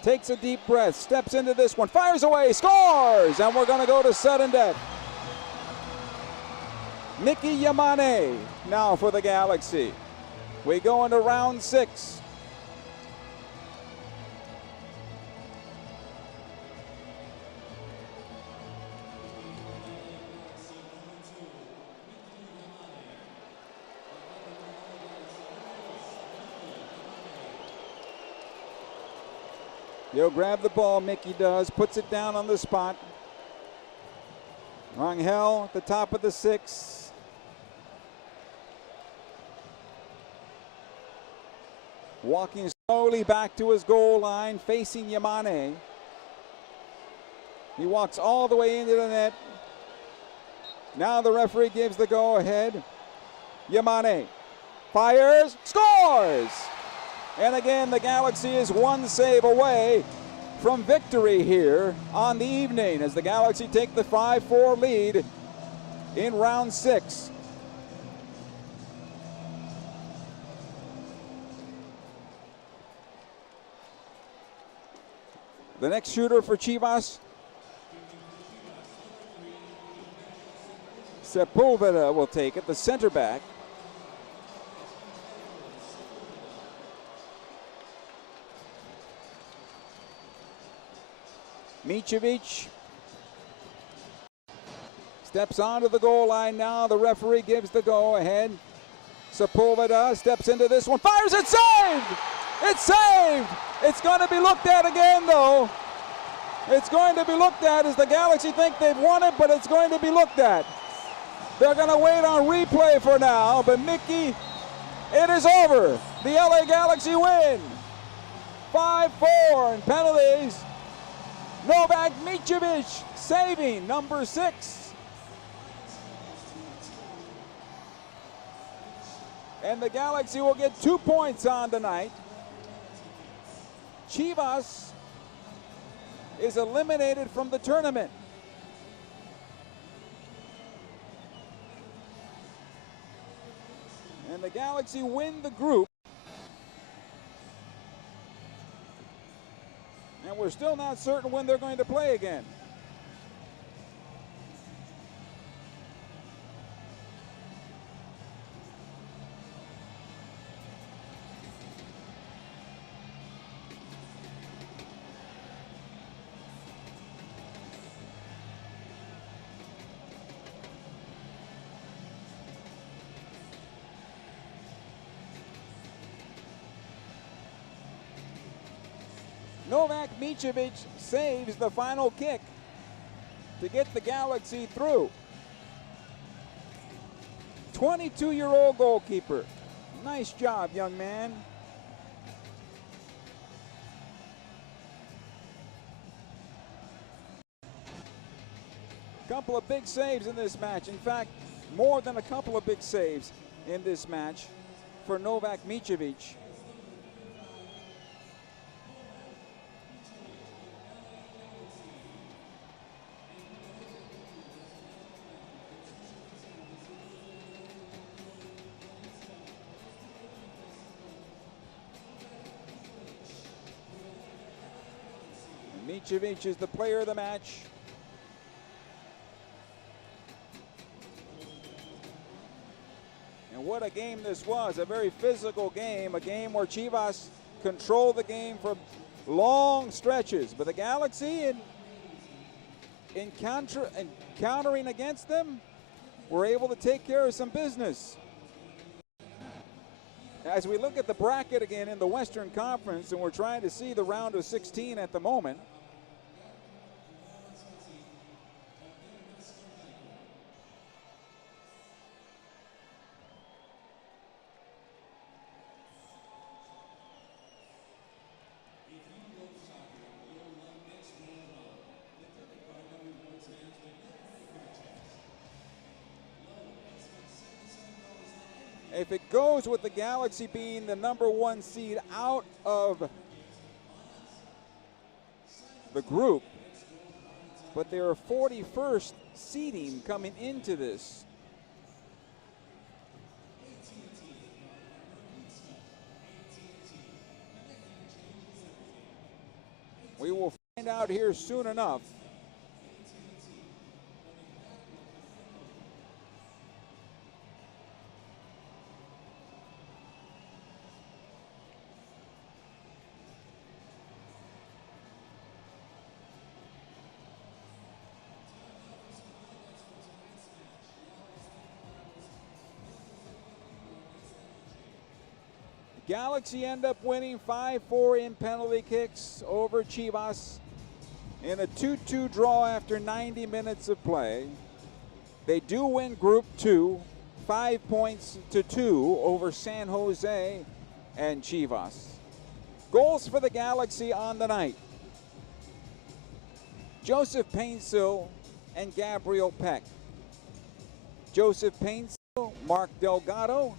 Takes a deep breath, steps into this one, fires away, scores! And we're going to go to sudden death. Mickey Yamane now for the Galaxy. We go into round 6. He'll grab the ball, Mickey does, puts it down on the spot. Rangel at the top of the 6. Walking slowly back to his goal line, facing Yamane. He walks all the way into the net. Now the referee gives the go-ahead. Yamane fires, scores! And again, the Galaxy is one save away from victory here on the evening as the Galaxy take the 5-4 lead in round 6. The next shooter for Chivas, Sepulveda will take it, the center back. Micevic steps onto the goal line now. The referee gives the go-ahead. Sepulveda steps into this one, fires it, saved! It's saved! It's going to be looked at again, though. It's going to be looked at as the Galaxy think they've won it, but it's going to be looked at. They're going to wait on replay for now, but Mickey, it is over. The LA Galaxy win. 5-4 in penalties. Novak Micevic saving number 6. And the Galaxy will get 2 points on tonight. Chivas is eliminated from the tournament. And the Galaxy win the group. And we're still not certain when they're going to play again. Novak Micevic saves the final kick to get the Galaxy through. 22-year-old goalkeeper. Nice job, young man. Couple of big saves in this match. In fact, more than a couple of big saves in this match for Novak Micevic. Micevic is the player of the match. And what a game this was, a very physical game, a game where Chivas controlled the game for long stretches. But the Galaxy, in countering against them, were able to take care of some business. As we look at the bracket again in the Western Conference, and we're trying to see the round of 16 at the moment, if it goes with the Galaxy being the #1 seed out of the group, but they're 41st seeding coming into this. We will find out here soon enough. Galaxy end up winning 5-4 in penalty kicks over Chivas in a 2-2 draw after 90 minutes of play. They do win Group 2, 5-2 over San Jose and Chivas. Goals for the Galaxy on the night: Joseph Painsil and Gabriel Peck. Joseph Painsil, Mark Delgado,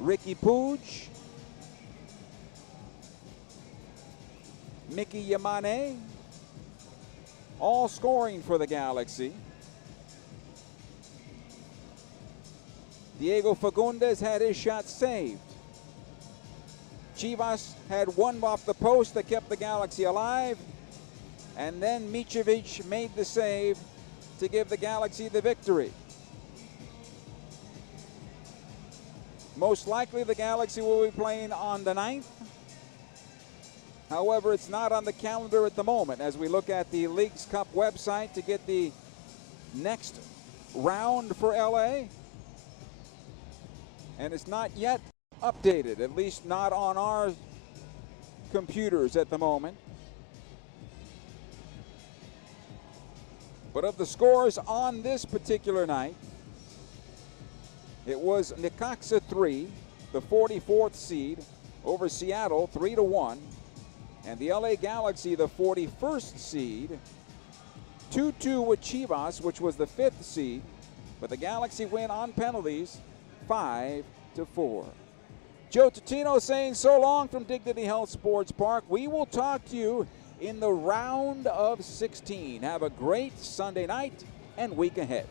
Ricky Puig, Mickey Yamane, all scoring for the Galaxy. Diego Fagundes had his shot saved. Chivas had one off the post that kept the Galaxy alive, and then Micevic made the save to give the Galaxy the victory. Most likely the Galaxy will be playing on the 9th. However, it's not on the calendar at the moment as we look at the Leagues Cup website to get the next round for LA. And it's not yet updated, at least not on our computers at the moment. But of the scores on this particular night, it was Necaxa 3, the 44th seed, over Seattle 3-1. And the LA Galaxy, the 41st seed, 2-2 with Chivas, which was the 5th seed. But the Galaxy win on penalties 5-4. Joe Tutino saying so long from Dignity Health Sports Park. We will talk to you in the round of 16. Have a great Sunday night and week ahead.